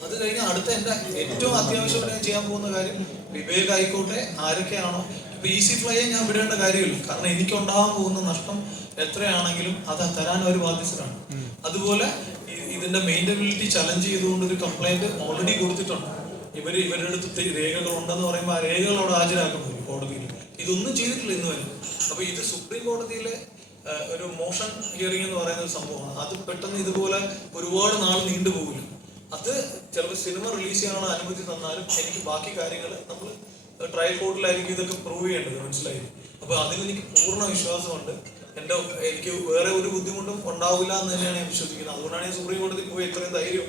അത് കഴിഞ്ഞാൽ അടുത്ത എന്റെ ഏറ്റവും അത്യാവശ്യമായിട്ട് ചെയ്യാൻ പോകുന്ന കാര്യം വിവേക് ആയിക്കോട്ടെ ആരൊക്കെയാണോ ഇപ്പൊ ഈസി ഫ്ലൈയെ ഞാൻ വിടേണ്ട കാര്യമില്ല. കാരണം എനിക്കുണ്ടാകാൻ പോകുന്ന നഷ്ടം എത്രയാണെങ്കിലും അത് തരാൻ അവർ ബാധ്യസ്ഥരാണ്. അതുപോലെ ഇതിന്റെ മെയിൻ്റെനബിലിറ്റി ചലഞ്ച് ചെയ്തുകൊണ്ട് ഒരു കംപ്ലൈന്റ് ഓൾറെഡി കൊടുത്തിട്ടുണ്ട്. ഇവരുടെ അടുത്ത് രേഖകൾ ഉണ്ടെന്ന് പറയുമ്പോൾ ആ രേഖകളോട് ഹാജരാക്കണം കോടതിയിൽ. ഇതൊന്നും ചെയ്തിട്ടില്ല ഇന്ന് വരെ. അപ്പൊ ഇത് സുപ്രീം കോടതിയിലെ ഒരു മോഷൻ ഹിയറിംഗ് എന്ന് പറയുന്ന ഒരു സംഭവമാണ്. അത് പെട്ടെന്ന് ഇതുപോലെ ഒരുപാട് നാൾ നീണ്ടുപോകില്ല. അത് ചിലപ്പോൾ സിനിമ റിലീസ് ചെയ്യാനുള്ള അനുമതി തന്നാലും എനിക്ക് ബാക്കി കാര്യങ്ങൾ നമ്മൾ ട്രയൽ കോർട്ടിലായിരിക്കും ഇതൊക്കെ പ്രൂവ് ചെയ്യേണ്ടത്. മനസ്സിലായി? അപ്പൊ അതിലെനിക്ക് പൂർണ്ണ വിശ്വാസമുണ്ട്. എനിക്ക് വേറെ ഒരു ബുദ്ധിമുട്ടും ഉണ്ടാവില്ല എന്ന് തന്നെയാണ് ഞാൻ വിശ്വസിക്കുന്നത്. അതുകൊണ്ടാണ് ഞാൻ സുപ്രീം കോടതി പോയി ഇത്രയും ധൈര്യം.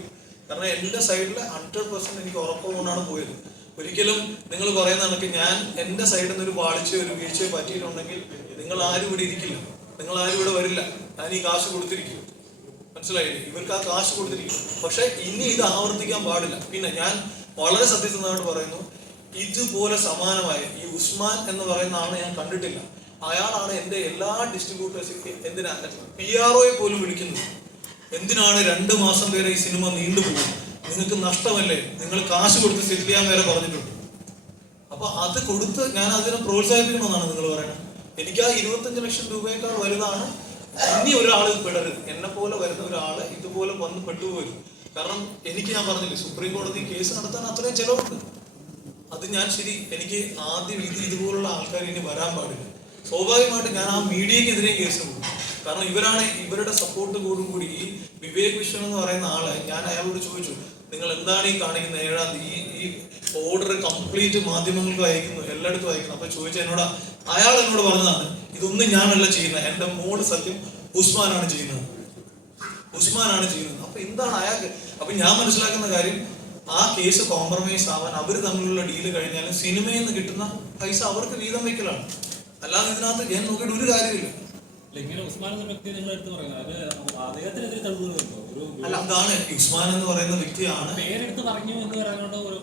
കാരണം എന്റെ സൈഡിൽ 100% എനിക്ക് ഉറപ്പുകൊണ്ടാണ് പോയത്. ഒരിക്കലും നിങ്ങൾ പറയുന്ന കണക്ക് ഞാൻ എന്റെ സൈഡിൽ നിന്ന് ഒരു പാളിച്ചയോ ഒരു വീഴ്ചയോ പറ്റിയിട്ടുണ്ടെങ്കിൽ നിങ്ങൾ ആരും ഇവിടെ ഇരിക്കില്ല, നിങ്ങൾ ആരും ഇവിടെ വരില്ല. ഞാൻ ഈ കാശ് കൊടുത്തിരിക്കും. മനസ്സിലായില്ലേ? ഇവർക്ക് ആ കാശ് കൊടുത്തിരിക്കും. പക്ഷെ ഇനി ഇത് ആവർത്തിക്കാൻ പാടില്ല. പിന്നെ ഞാൻ വളരെ സത്യസന്ധമായിട്ട് പറയുന്നു, ഇതുപോലെ സമാനമായ ഈ ഉസ്മാൻ എന്ന് പറയുന്ന ആളെ ഞാൻ കണ്ടിട്ടില്ല. അയാളാണ് എന്റെ എല്ലാ ഡിസ്ട്രിബ്യൂട്ടേഴ്സും എന്തിനാ PROയെ പോലും വിളിക്കുന്നത്. എന്തിനാണ് 2 മാസം വരെ ഈ സിനിമ നീണ്ടുപോകും? നിങ്ങൾക്ക് നഷ്ടമല്ലേ? നിങ്ങൾ കാശ് കൊടുത്ത് സെറ്റിൽ ചെയ്യാൻ വരെ പറഞ്ഞിട്ടുണ്ട്. അപ്പൊ അത് കൊടുത്ത് ഞാൻ അതിനെ പ്രോത്സാഹിപ്പിക്കണമെന്നാണ് നിങ്ങൾ പറയുന്നത്. എനിക്ക് ആ 25 ലക്ഷം രൂപയേക്കാൾ വലുതാണ്. ഇനി ഒരാൾ പെടരുത്. എന്നെ പോലെ വരുന്ന ഒരാള് ഇതുപോലെ വന്ന് പെട്ടുപോകരുത്. കാരണം എനിക്ക് ഞാൻ പറഞ്ഞില്ലേ, സുപ്രീം കോടതി കേസ് നടത്താൻ അത്രയും ചെലവുണ്ട്. അത് ഞാൻ ശരി, എനിക്ക് ആദ്യം ഇതുപോലുള്ള ആൾക്കാർ ഇനി വരാൻ പാടില്ല. സ്വാഭാവികമായിട്ട് ഞാൻ ആ മീഡിയക്കെതിരെ കേസ് കൊടുക്കും. കാരണം ഇവരുടെ സപ്പോർട്ട് കൂടി ഈ വിവേക് വിശ്വൻ എന്ന് പറയുന്ന ആളെ ഞാൻ അയാളോട് ചോദിച്ചു, നിങ്ങൾ എന്താണ് ഈ കാണിക്കുന്നത്? 7-ാം തീയതി ഈ ഓർഡർ കംപ്ലീറ്റ് മാധ്യമങ്ങൾക്ക് അയക്കുന്നു, എല്ലായിടത്തും അയക്കുന്നു. അപ്പൊ ചോദിച്ച അയാൾ എന്നോട് പറഞ്ഞതാണ്, ഇതൊന്നും ഞാനല്ല ചെയ്യുന്നത്, എന്റെ മോള് സത്യം ഉസ്മാനാണ് ചെയ്യുന്നത്. അപ്പൊ എന്താണ് അയാൾക്ക്? അപ്പൊ ഞാൻ മനസ്സിലാക്കുന്ന കാര്യം, ആ കേസ് കോംപ്രമൈസ് ആവാൻ അവർ തമ്മിലുള്ള ഡീല് കഴിഞ്ഞാലും സിനിമയിൽ നിന്ന് കിട്ടുന്ന പൈസ അവർക്ക് വീതം വെക്കലാണ്. അല്ലാതെ ഇതിനകത്ത് ഞാൻ നോക്കിയിട്ട് ഒരു കാര്യമില്ല. അല്ല, അതാണ് ഉസ്മാൻ എന്ന് പറയുന്ന വ്യക്തിയാണ്. പേരെടുത്ത് പറഞ്ഞു എന്ന് പറയുന്നത് ഒരു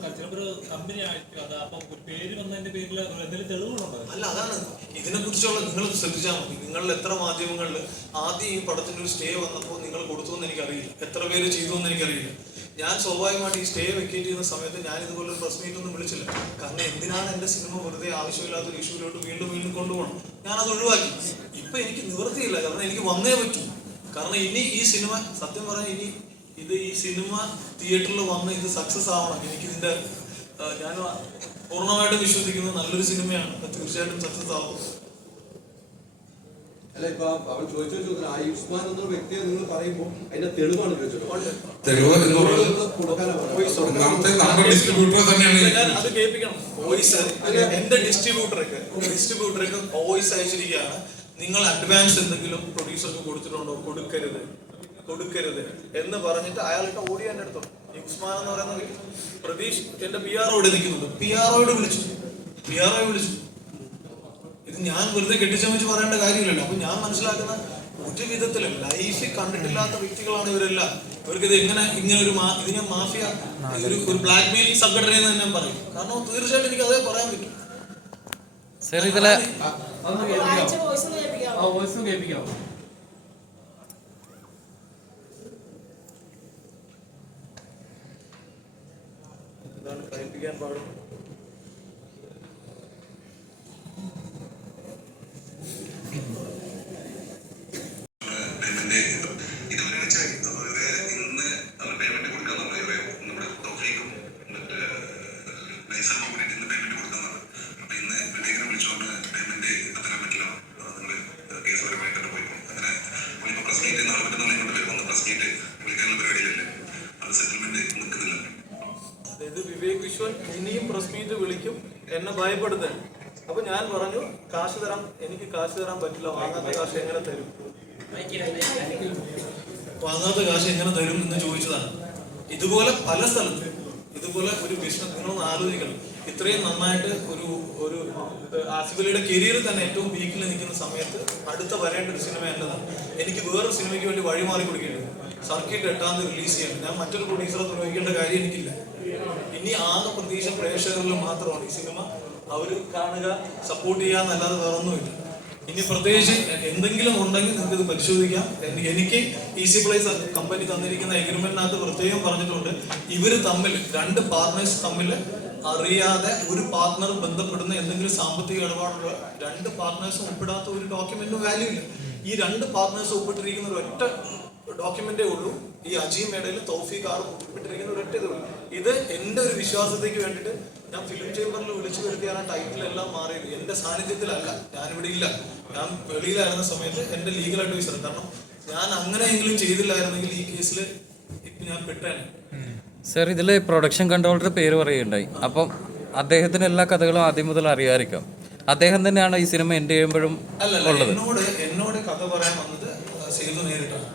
കമ്പനി ആയിരിക്കും. അത് അപ്പൊ പേര് വന്നതിന്റെ പേരിൽ എന്തെങ്കിലും തെളിവുകളുണ്ടോ? അല്ല, അതാണ് ഇതിനെക്കുറിച്ചുള്ള, നിങ്ങൾ ശ്രദ്ധിച്ചാൽ മതി. നിങ്ങളിൽ എത്ര മാധ്യമങ്ങളിൽ ആദ്യം ഈ പടത്തിന്റെ ഒരു സ്റ്റേ വന്നപ്പോൾ നിങ്ങൾ കൊടുത്തു എന്ന് എനിക്കറിയില്ല, എത്ര പേര് ചെയ്തു എന്ന് എനിക്കറിയില്ല. ഞാൻ സ്വാഭാവികമായിട്ട് ഈ സ്റ്റേ വെക്കേറ്റ് ചെയ്യുന്ന സമയത്ത് ഞാൻ ഇതുപോലെ പ്രസ് മീറ്റ് ഒന്നും വിളിച്ചില്ല. കാരണം എന്തിനാണ് എന്റെ സിനിമ വെറുതെ ആവശ്യമില്ലാത്തൊരു ഇഷ്യൂവിലോട്ട് വീണ്ടും കൊണ്ടുപോകണം? ഞാനത് ഒഴിവാക്കി. ഇപ്പൊ എനിക്ക് നിവൃത്തിയില്ല, കാരണം എനിക്ക് വന്നേ പറ്റൂ. കാരണം ഇനി ഈ സിനിമ, സത്യം പറഞ്ഞാൽ ഈ സിനിമ തിയേറ്ററിൽ വന്ന് ഇത് സക്സസ് ആവണം. എനിക്കിതിന്റെ ഞാൻ പൂർണ്ണമായിട്ടും വിശ്വസിക്കുന്നത് നല്ലൊരു സിനിമയാണ്, തീർച്ചയായിട്ടും സക്സസ് ആവും. അല്ല, ഇപ്പൊ അവൻ ചോദിച്ചു ഉസ്മാൻ എന്ന വ്യക്തിയെ നിങ്ങൾ പറയുമ്പോൾ അതിന്റെ തെളിവാണ് ചോദിച്ചത്. തെളിവ് എന്ന് പറയുന്നത് നമ്മുടെ ഡിസ്ട്രിബ്യൂട്ടർ തന്നെയാണ്. ഞാൻ അത് കേൾപ്പിക്കണം. വോയിസ് എന്റെ ഡിസ്ട്രിബ്യൂട്ടർക്ക് വോയിസ് അയച്ചിരിക്കുകയാണ്, നിങ്ങൾ അഡ്വാൻസ് എന്തെങ്കിലും പ്രൊഡ്യൂസർക്ക് കൊടുത്തിട്ടുണ്ടോ? കൊടുക്കരുത് എന്ന് പറഞ്ഞിട്ട് അയാളിട്ട് ഓടി എന്റെ അടുത്തുണ്ട്. ഉസ്മാൻ എന്ന് പറയുന്ന പ്രതീഷ് എന്റെ PR ഓട് നിൽക്കുന്നുണ്ട്. PR വിളിച്ചു. ഇത് ഞാൻ വെറുതെ കെട്ടിച്ചമച്ച് പറയേണ്ട കാര്യമില്ലല്ലോ. അപ്പൊ ഞാൻ മനസ്സിലാക്കുന്ന ഒരു വിധത്തില് ലൈഫിൽ കണ്ടിട്ടില്ലാത്ത വ്യക്തികളാണ് ഇവരെല്ലാം. ഇവർക്ക് ഇത് ഇങ്ങനെ ഇതിനെ മാഫിയ, ഒരു ബ്ലാക്ക് മെയിലിംഗ് സംഘടന എന്ന് തന്നെ പറയും. കാരണം തീർച്ചയായിട്ടും എനിക്ക് അതേ പറയാൻ പറ്റും. ഇതാണ് കഴിപ്പിക്കാൻ പാടും. അതായത് വിവേക് വിശ്വൻ ഇനിയും പ്രസ് മീറ്റ് വിളിക്കും, എന്നെ ഭയപ്പെടുത്താൻ. അപ്പൊ ഞാൻ പറഞ്ഞു, എനിക്ക് കാശ് തരാൻ പറ്റില്ല, വാങ്ങാത്ത കാശ് എങ്ങനെ തരും എന്ന് ചോദിച്ചതാണ്. ഇതുപോലെ പല സ്ഥലത്തും ഇതുപോലെ ഒരു ബിസിനസ് നിങ്ങളൊന്ന് ആലോചിക്കണം. ഇത്രയും നന്നായിട്ട് ഒരു ആസിഫലിയുടെ കരിയർ തന്നെ ഏറ്റവും പീക്കിൽ നിൽക്കുന്ന സമയത്ത് അടുത്ത വരേണ്ട ഒരു സിനിമ എന്റേതാണ്. എനിക്ക് വേറൊരു സിനിമയ്ക്ക് വേണ്ടി വഴിമാറി കൊടുക്കേണ്ടത്. സർക്കിട്ട് 8-ാം തീയതി റിലീസ് ചെയ്യണം. ഞാൻ മറ്റൊരു പ്രൊഡ്യൂസറെ പ്രയോഗിക്കേണ്ട കാര്യം എനിക്കില്ല. ഇനി ആകെ പ്രതീക്ഷ പ്രേക്ഷകരിൽ മാത്രമാണ് ഈ സിനിമ അവർ കാണുക, സപ്പോർട്ട് ചെയ്യാന്നല്ലാതെ വേറൊന്നുമില്ല. ഇനി പ്രത്യേകിച്ച് എന്തെങ്കിലും ഉണ്ടെങ്കിൽ നിങ്ങൾക്ക് ഇത് പരിശോധിക്കാം. എനിക്ക് ഈസി പ്ലേസ് കമ്പനി തന്നിരിക്കുന്ന എഗ്രിമെന്റിനകത്ത് പ്രത്യേകം പറഞ്ഞിട്ടുണ്ട്, ഇവർ തമ്മിൽ 2 പാർട്ട്നേഴ്സ് തമ്മിൽ അറിയാതെ ഒരു പാർട്ട്ണർ ബന്ധപ്പെടുന്ന എന്തെങ്കിലും സാമ്പത്തിക ഇടപാടുള്ള 2 പാർട്ട്നേഴ്സും ഒപ്പിടാത്ത ഒരു ഡോക്യുമെന്റിന് വാല്യൂ ഇല്ല. ഈ 2 പാർട്ട്നേഴ്സ് ഒപ്പിട്ടിരിക്കുന്ന ഒരൊറ്റ ഡോക്യുമെന്റേ ഉള്ളൂ. ഈ അജീം മേഡയിൽ തൗഫീഖ് ഒപ്പിട്ടിരിക്കുന്ന ഒരൊറ്റ ഇതേ ഉള്ളൂ. ഇത് എന്റെ ഒരു വിശ്വാസത്തേക്ക് വേണ്ടിയിട്ട് ഞാൻ ഫിലിം ചേംബറിൽ വിളിച്ചു വരുത്തിയാണ് ടൈറ്റിൽ എല്ലാം മാറിയത്. എന്റെ സാന്നിധ്യത്തിലല്ല, ഞാനിവിടെ ഇല്ല, ഞാൻ വെളിയിലായിരുന്ന സമയത്ത് എന്റെ ലീഗൽ അഡ്വൈസർ. കാരണം ഞാൻ അങ്ങനെയെങ്കിലും ചെയ്തില്ലായിരുന്നെങ്കിൽ ഈ കേസിൽ ഇപ്പൊ ഞാൻ പെട്ടേനെ. സർ, ഇതിൽ പ്രൊഡക്ഷൻ കൺട്രോളറുടെ പേര് പറയുകയുണ്ടായി. അപ്പം അദ്ദേഹത്തിന് എല്ലാ കഥകളും ആദ്യം മുതൽ അറിയാമായിരിക്കാം. അദ്ദേഹം തന്നെയാണ് ഈ സിനിമ എൻഡ് ചെയ്യുമ്പോഴും ഉള്ളത്. എന്നോട് കഥ പറയാൻ വന്നത് സേതു നേരിട്ടാണ്.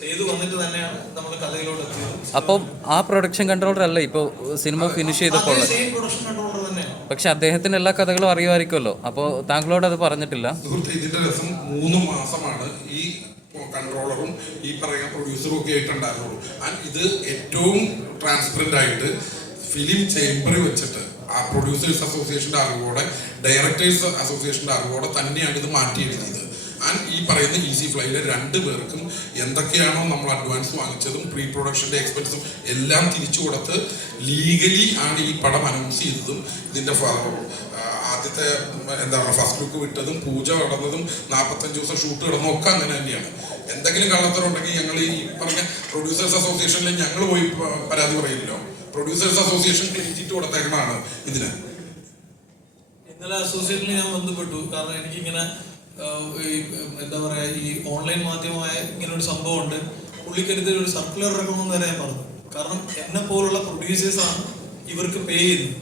സേതു വന്നിട്ട് തന്നെയാണ് നമ്മൾ കഥയിലോട്ട് എത്തിയത്. അപ്പം ആ പ്രൊഡക്ഷൻ കൺട്രോളർ അല്ല ഇപ്പോൾ സിനിമ ഫിനിഷ് ചെയ്തപ്പോൾ. പക്ഷെ അദ്ദേഹത്തിന് എല്ലാ കഥകളും അറിയുമായിരിക്കുമല്ലോ. അപ്പോൾ താങ്കളോട് അത് പറഞ്ഞിട്ടില്ല? ഇതിന്റെ രസം 3 മാസമാണ് ഈ കൺട്രോളറും ഈ പറയുന്ന പ്രൊഡ്യൂസറും ഒക്കെ ആയിട്ടുണ്ടായിരുന്നുള്ളൂ. ആൻഡ് ഇത് ഏറ്റവും ട്രാൻസ്പെറന്റ് ആയിട്ട് ഫിലിം ചേംബറിൽ വെച്ചിട്ട് ആ പ്രൊഡ്യൂസേഴ്സ് അസോസിയേഷന്റെ അറിവോടെ, ഡയറക്ടേഴ്സ് അസോസിയേഷന്റെ അറിവോടെ തന്നെയാണ് ഇത് മാറ്റിയെഴുതിയത്. ആൻഡ് ഈ പറയുന്ന ഈസി ഫ്ലൈയിലെ 2 പേർക്കും എന്തൊക്കെയാണോ നമ്മൾ അഡ്വാൻസ് വാങ്ങിച്ചതും പ്രീ പ്രൊഡക്ഷന്റെ എക്സ്പെൻസും എല്ലാം തിരിച്ചു കൊടുത്ത് ലീഗലി ആണ് ഈ പടം അനൗൺസ് ചെയ്തതും ഇതിന്റെ ആദ്യത്തെ ഫസ്റ്റ് ലുക്ക് വിട്ടതും പൂജ നടന്നതും 45 ദിവസം ഷൂട്ട് കിടന്നതും ഒക്കെ അങ്ങനെ തന്നെയാണ്. എന്തെങ്കിലും കള്ളത്തരം ഉണ്ടെങ്കിൽ ഞങ്ങൾ ഈ പറഞ്ഞ പ്രൊഡ്യൂസേഴ്സ് അസോസിയേഷനിൽ ഞങ്ങൾ പോയി പരാതി പറയില്ലല്ലോ. പ്രൊഡ്യൂസേഴ്സ് അസോസിയേഷൻ ക്ലീൻ ചിറ്റ് കൊടുത്തേക്കണതാണ് ഇതിന്. ഇന്നലെ അസോസിയേഷനിൽ ഞാൻ ബന്ധപ്പെട്ടു. കാരണം എനിക്കിങ്ങനെ ഈ എന്താ പറയുക, ഈ ഓൺലൈൻ മാധ്യമമായ ഇങ്ങനെ ഒരു സംഭവം ഉണ്ട്, പുള്ളിക്കരുത്തിൽ ഒരു സർക്കുലർ ഇറക്കണമെന്ന് വരെ ഞാൻ പറഞ്ഞു. കാരണം എന്നെ പോലുള്ള പ്രൊഡ്യൂസേഴ്സാണ് ഇവർക്ക് പേ ചെയ്യുന്നത്.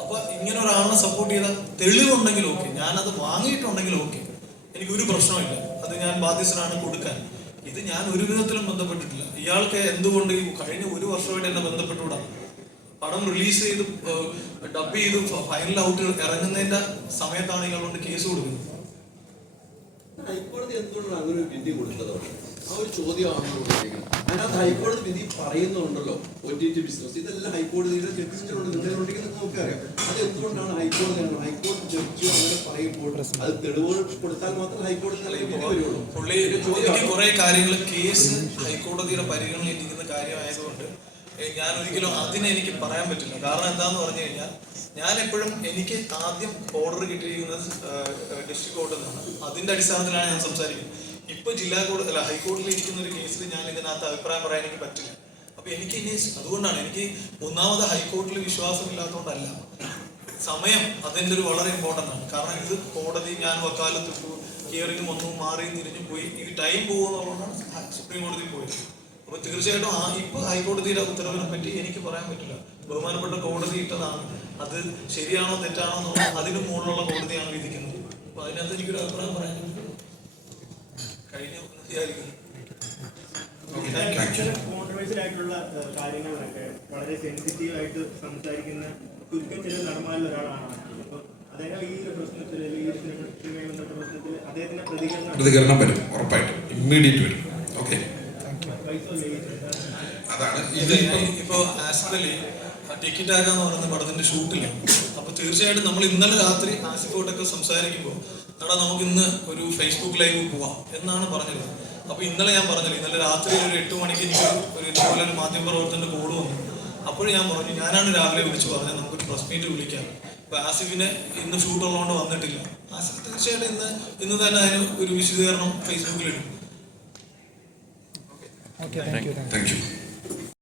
അപ്പൊ ഇങ്ങനെ ഒരാളിനെ സപ്പോർട്ട് ചെയ്താൽ തെളിവുണ്ടെങ്കിൽ ഓക്കെ, ഞാനത് വാങ്ങിയിട്ടുണ്ടെങ്കിൽ ഓക്കെ, എനിക്കൊരു പ്രശ്നമില്ല, അത് ഞാൻ ബാധ്യസ്ഥനാണ് കൊടുക്കാൻ. ഇത് ഞാൻ ഒരു വിധത്തിലും ബന്ധപ്പെട്ടിട്ടില്ല. ഇയാൾക്ക് എന്തുകൊണ്ട് ഈ കഴിഞ്ഞ ഒരു വർഷമായിട്ട് എന്നെ ബന്ധപ്പെട്ടുകൂടാ? പടം റിലീസ് ചെയ്ത് ഡബ് ചെയ്ത് ഫൈനൽ ഔട്ട് ഇറങ്ങുന്നതിന്റെ സമയത്താണ് ഇയാളോട് കേസ് കൊടുക്കുന്നത്. ഹൈക്കോടതി എന്തുകൊണ്ടാണ് അങ്ങനെ ഒരു വിധി കൊടുത്തത്? ആ ഒരു ചോദ്യമാണ് അതിനകത്ത് ഹൈക്കോടതി വിധി പറയുന്നുണ്ടല്ലോ, OTT ബിസിനസ് ഇതെല്ലാം ഹൈക്കോടതിയുടെ ജഡ്ജികളുണ്ട്, നിങ്ങളുണ്ടെങ്കിൽ നിങ്ങൾക്ക് അറിയാം. അത് എന്തുകൊണ്ടാണ് ഹൈക്കോടതി ജഡ്ജി അങ്ങനെ പറയുമ്പോൾ അത് തെളിവുകൾ കൊടുത്താൽ മാത്രം ഹൈക്കോടതി വിധി വരുള്ളൂ? പുള്ളി എനിക്ക് കുറെ കാര്യങ്ങൾ കേസ് ഹൈക്കോടതിയുടെ പരിഗണനയിൽ ഇരിക്കുന്ന കാര്യമായതുകൊണ്ട് ഞാൻ ഒരിക്കലും അതിനെ എനിക്ക് പറയാൻ പറ്റില്ല. കാരണം എന്താന്ന് പറഞ്ഞു കഴിഞ്ഞാൽ ഞാൻ എപ്പോഴും എനിക്ക് ആദ്യം ഓർഡർ കിട്ടിയിരിക്കുന്നത് ഡിസ്ട്രിക്ട് കോർട്ടിൽ നിന്നാണ്. അതിന്റെ അടിസ്ഥാനത്തിലാണ് ഞാൻ സംസാരിക്കുന്നത്. ഇപ്പൊ ജില്ലാ കോടതി അല്ല ഹൈക്കോടതിയിൽ ഇരിക്കുന്ന ഒരു കേസിൽ ഞാൻ ഇതിനകത്ത് അഭിപ്രായം പറയാൻ എനിക്ക് പറ്റില്ല. അപ്പൊ എനിക്ക് ഇനി അതുകൊണ്ടാണ് എനിക്ക് ഒന്നാമത് ഹൈക്കോടതിയിൽ വിശ്വാസമില്ലാത്തതുകൊണ്ടല്ല, സമയം അതെന്റെ ഒരു വളരെ ഇമ്പോർട്ടൻ്റ് ആണ്. കാരണം ഇത് കോടതി ഞാൻ വക്കാലത്തിട്ടു, ഹിയറിംഗ് വന്നു, മാറി തിരിഞ്ഞു പോയി, ഈ ടൈം പോകുന്നതുകൊണ്ടാണ് സുപ്രീം കോടതിയിൽ പോയത്. അപ്പൊ തീർച്ചയായിട്ടും ഇപ്പൊ ഹൈക്കോടതിയുടെ ഉത്തരവിനെ പറ്റി എനിക്ക് പറയാൻ പറ്റില്ല. ബഹുമാനപ്പെട്ട കോടതി ഇട്ടതാണ്, അത് ശരിയാണോ തെറ്റാണോ എന്നുള്ളത് അതിന് മുകളിലുള്ള കോടതിയാണ് വിധിക്കുന്നത്. അപ്പൊ അതിനകത്ത് എനിക്കൊരു അഭിപ്രായം പറയാൻ കഴിഞ്ഞ വിചാരിക്കുന്നു. കോൺട്രവേഴ്സ്യൽ ആയിട്ടുള്ള കാര്യങ്ങളിലൊക്കെ വളരെ സെൻസിറ്റീവ് ആയിട്ട് സംസാരിക്കുന്ന ചുരുക്കം ചില നടന്മാരിൽ ഒരാളാണ്. അപ്പോൾ അദ്ദേഹം ഈ ഒരു പ്രശ്നത്തിൽ, ഈ ഒരു സിനിമയുമായി ബന്ധപ്പെട്ട പ്രശ്നത്തിൽ അദ്ദേഹത്തിന്റെ പ്രതികരണം വരും, ഉറപ്പായിട്ടും ഇമ്മീഡിയറ്റ് വരും. ഓക്കെ, അതാണ് ഇത്. ഇപ്പൊ ആസിഫലി ടിക്കറ്റ് ആക്കാന്ന് പറയുന്ന പടത്തിന്റെ ഷൂട്ടിലാണ്. അപ്പൊ തീർച്ചയായിട്ടും നമ്മൾ ഇന്നലെ രാത്രി ആസിഫോട്ടൊക്കെ സംസാരിക്കുമ്പോൾ എടാ നമുക്ക് ഇന്ന് ഒരു ഫേസ്ബുക്ക് ലൈവ് പോവാം എന്നാണ് പറഞ്ഞത്. അപ്പൊ ഇന്നലെ ഞാൻ പറഞ്ഞില്ല, ഇന്നലെ രാത്രി ഒരു 8 മണിക്ക് എനിക്ക് ഒരു ഇതുപോലെ ഒരു മാധ്യമപ്രവർത്തകന്റെ കോഡ് വന്നു. അപ്പോഴും ഞാൻ പറഞ്ഞു, ഞാനാണ് രാവിലെ വിളിച്ച് പറഞ്ഞത് നമുക്കൊരു പ്രസ് മീറ്റ് വിളിക്കാം. അപ്പൊ ആസിഫിനെ ഇന്ന് ഷൂട്ട് ഉള്ളതുകൊണ്ട് വന്നിട്ടില്ല. ആസിഫ് തീർച്ചയായിട്ടും ഇന്ന് തന്നെ അതിന് ഒരു വിശദീകരണം ഫേസ്ബുക്കിലിടും. Okay, thank you. Thank U.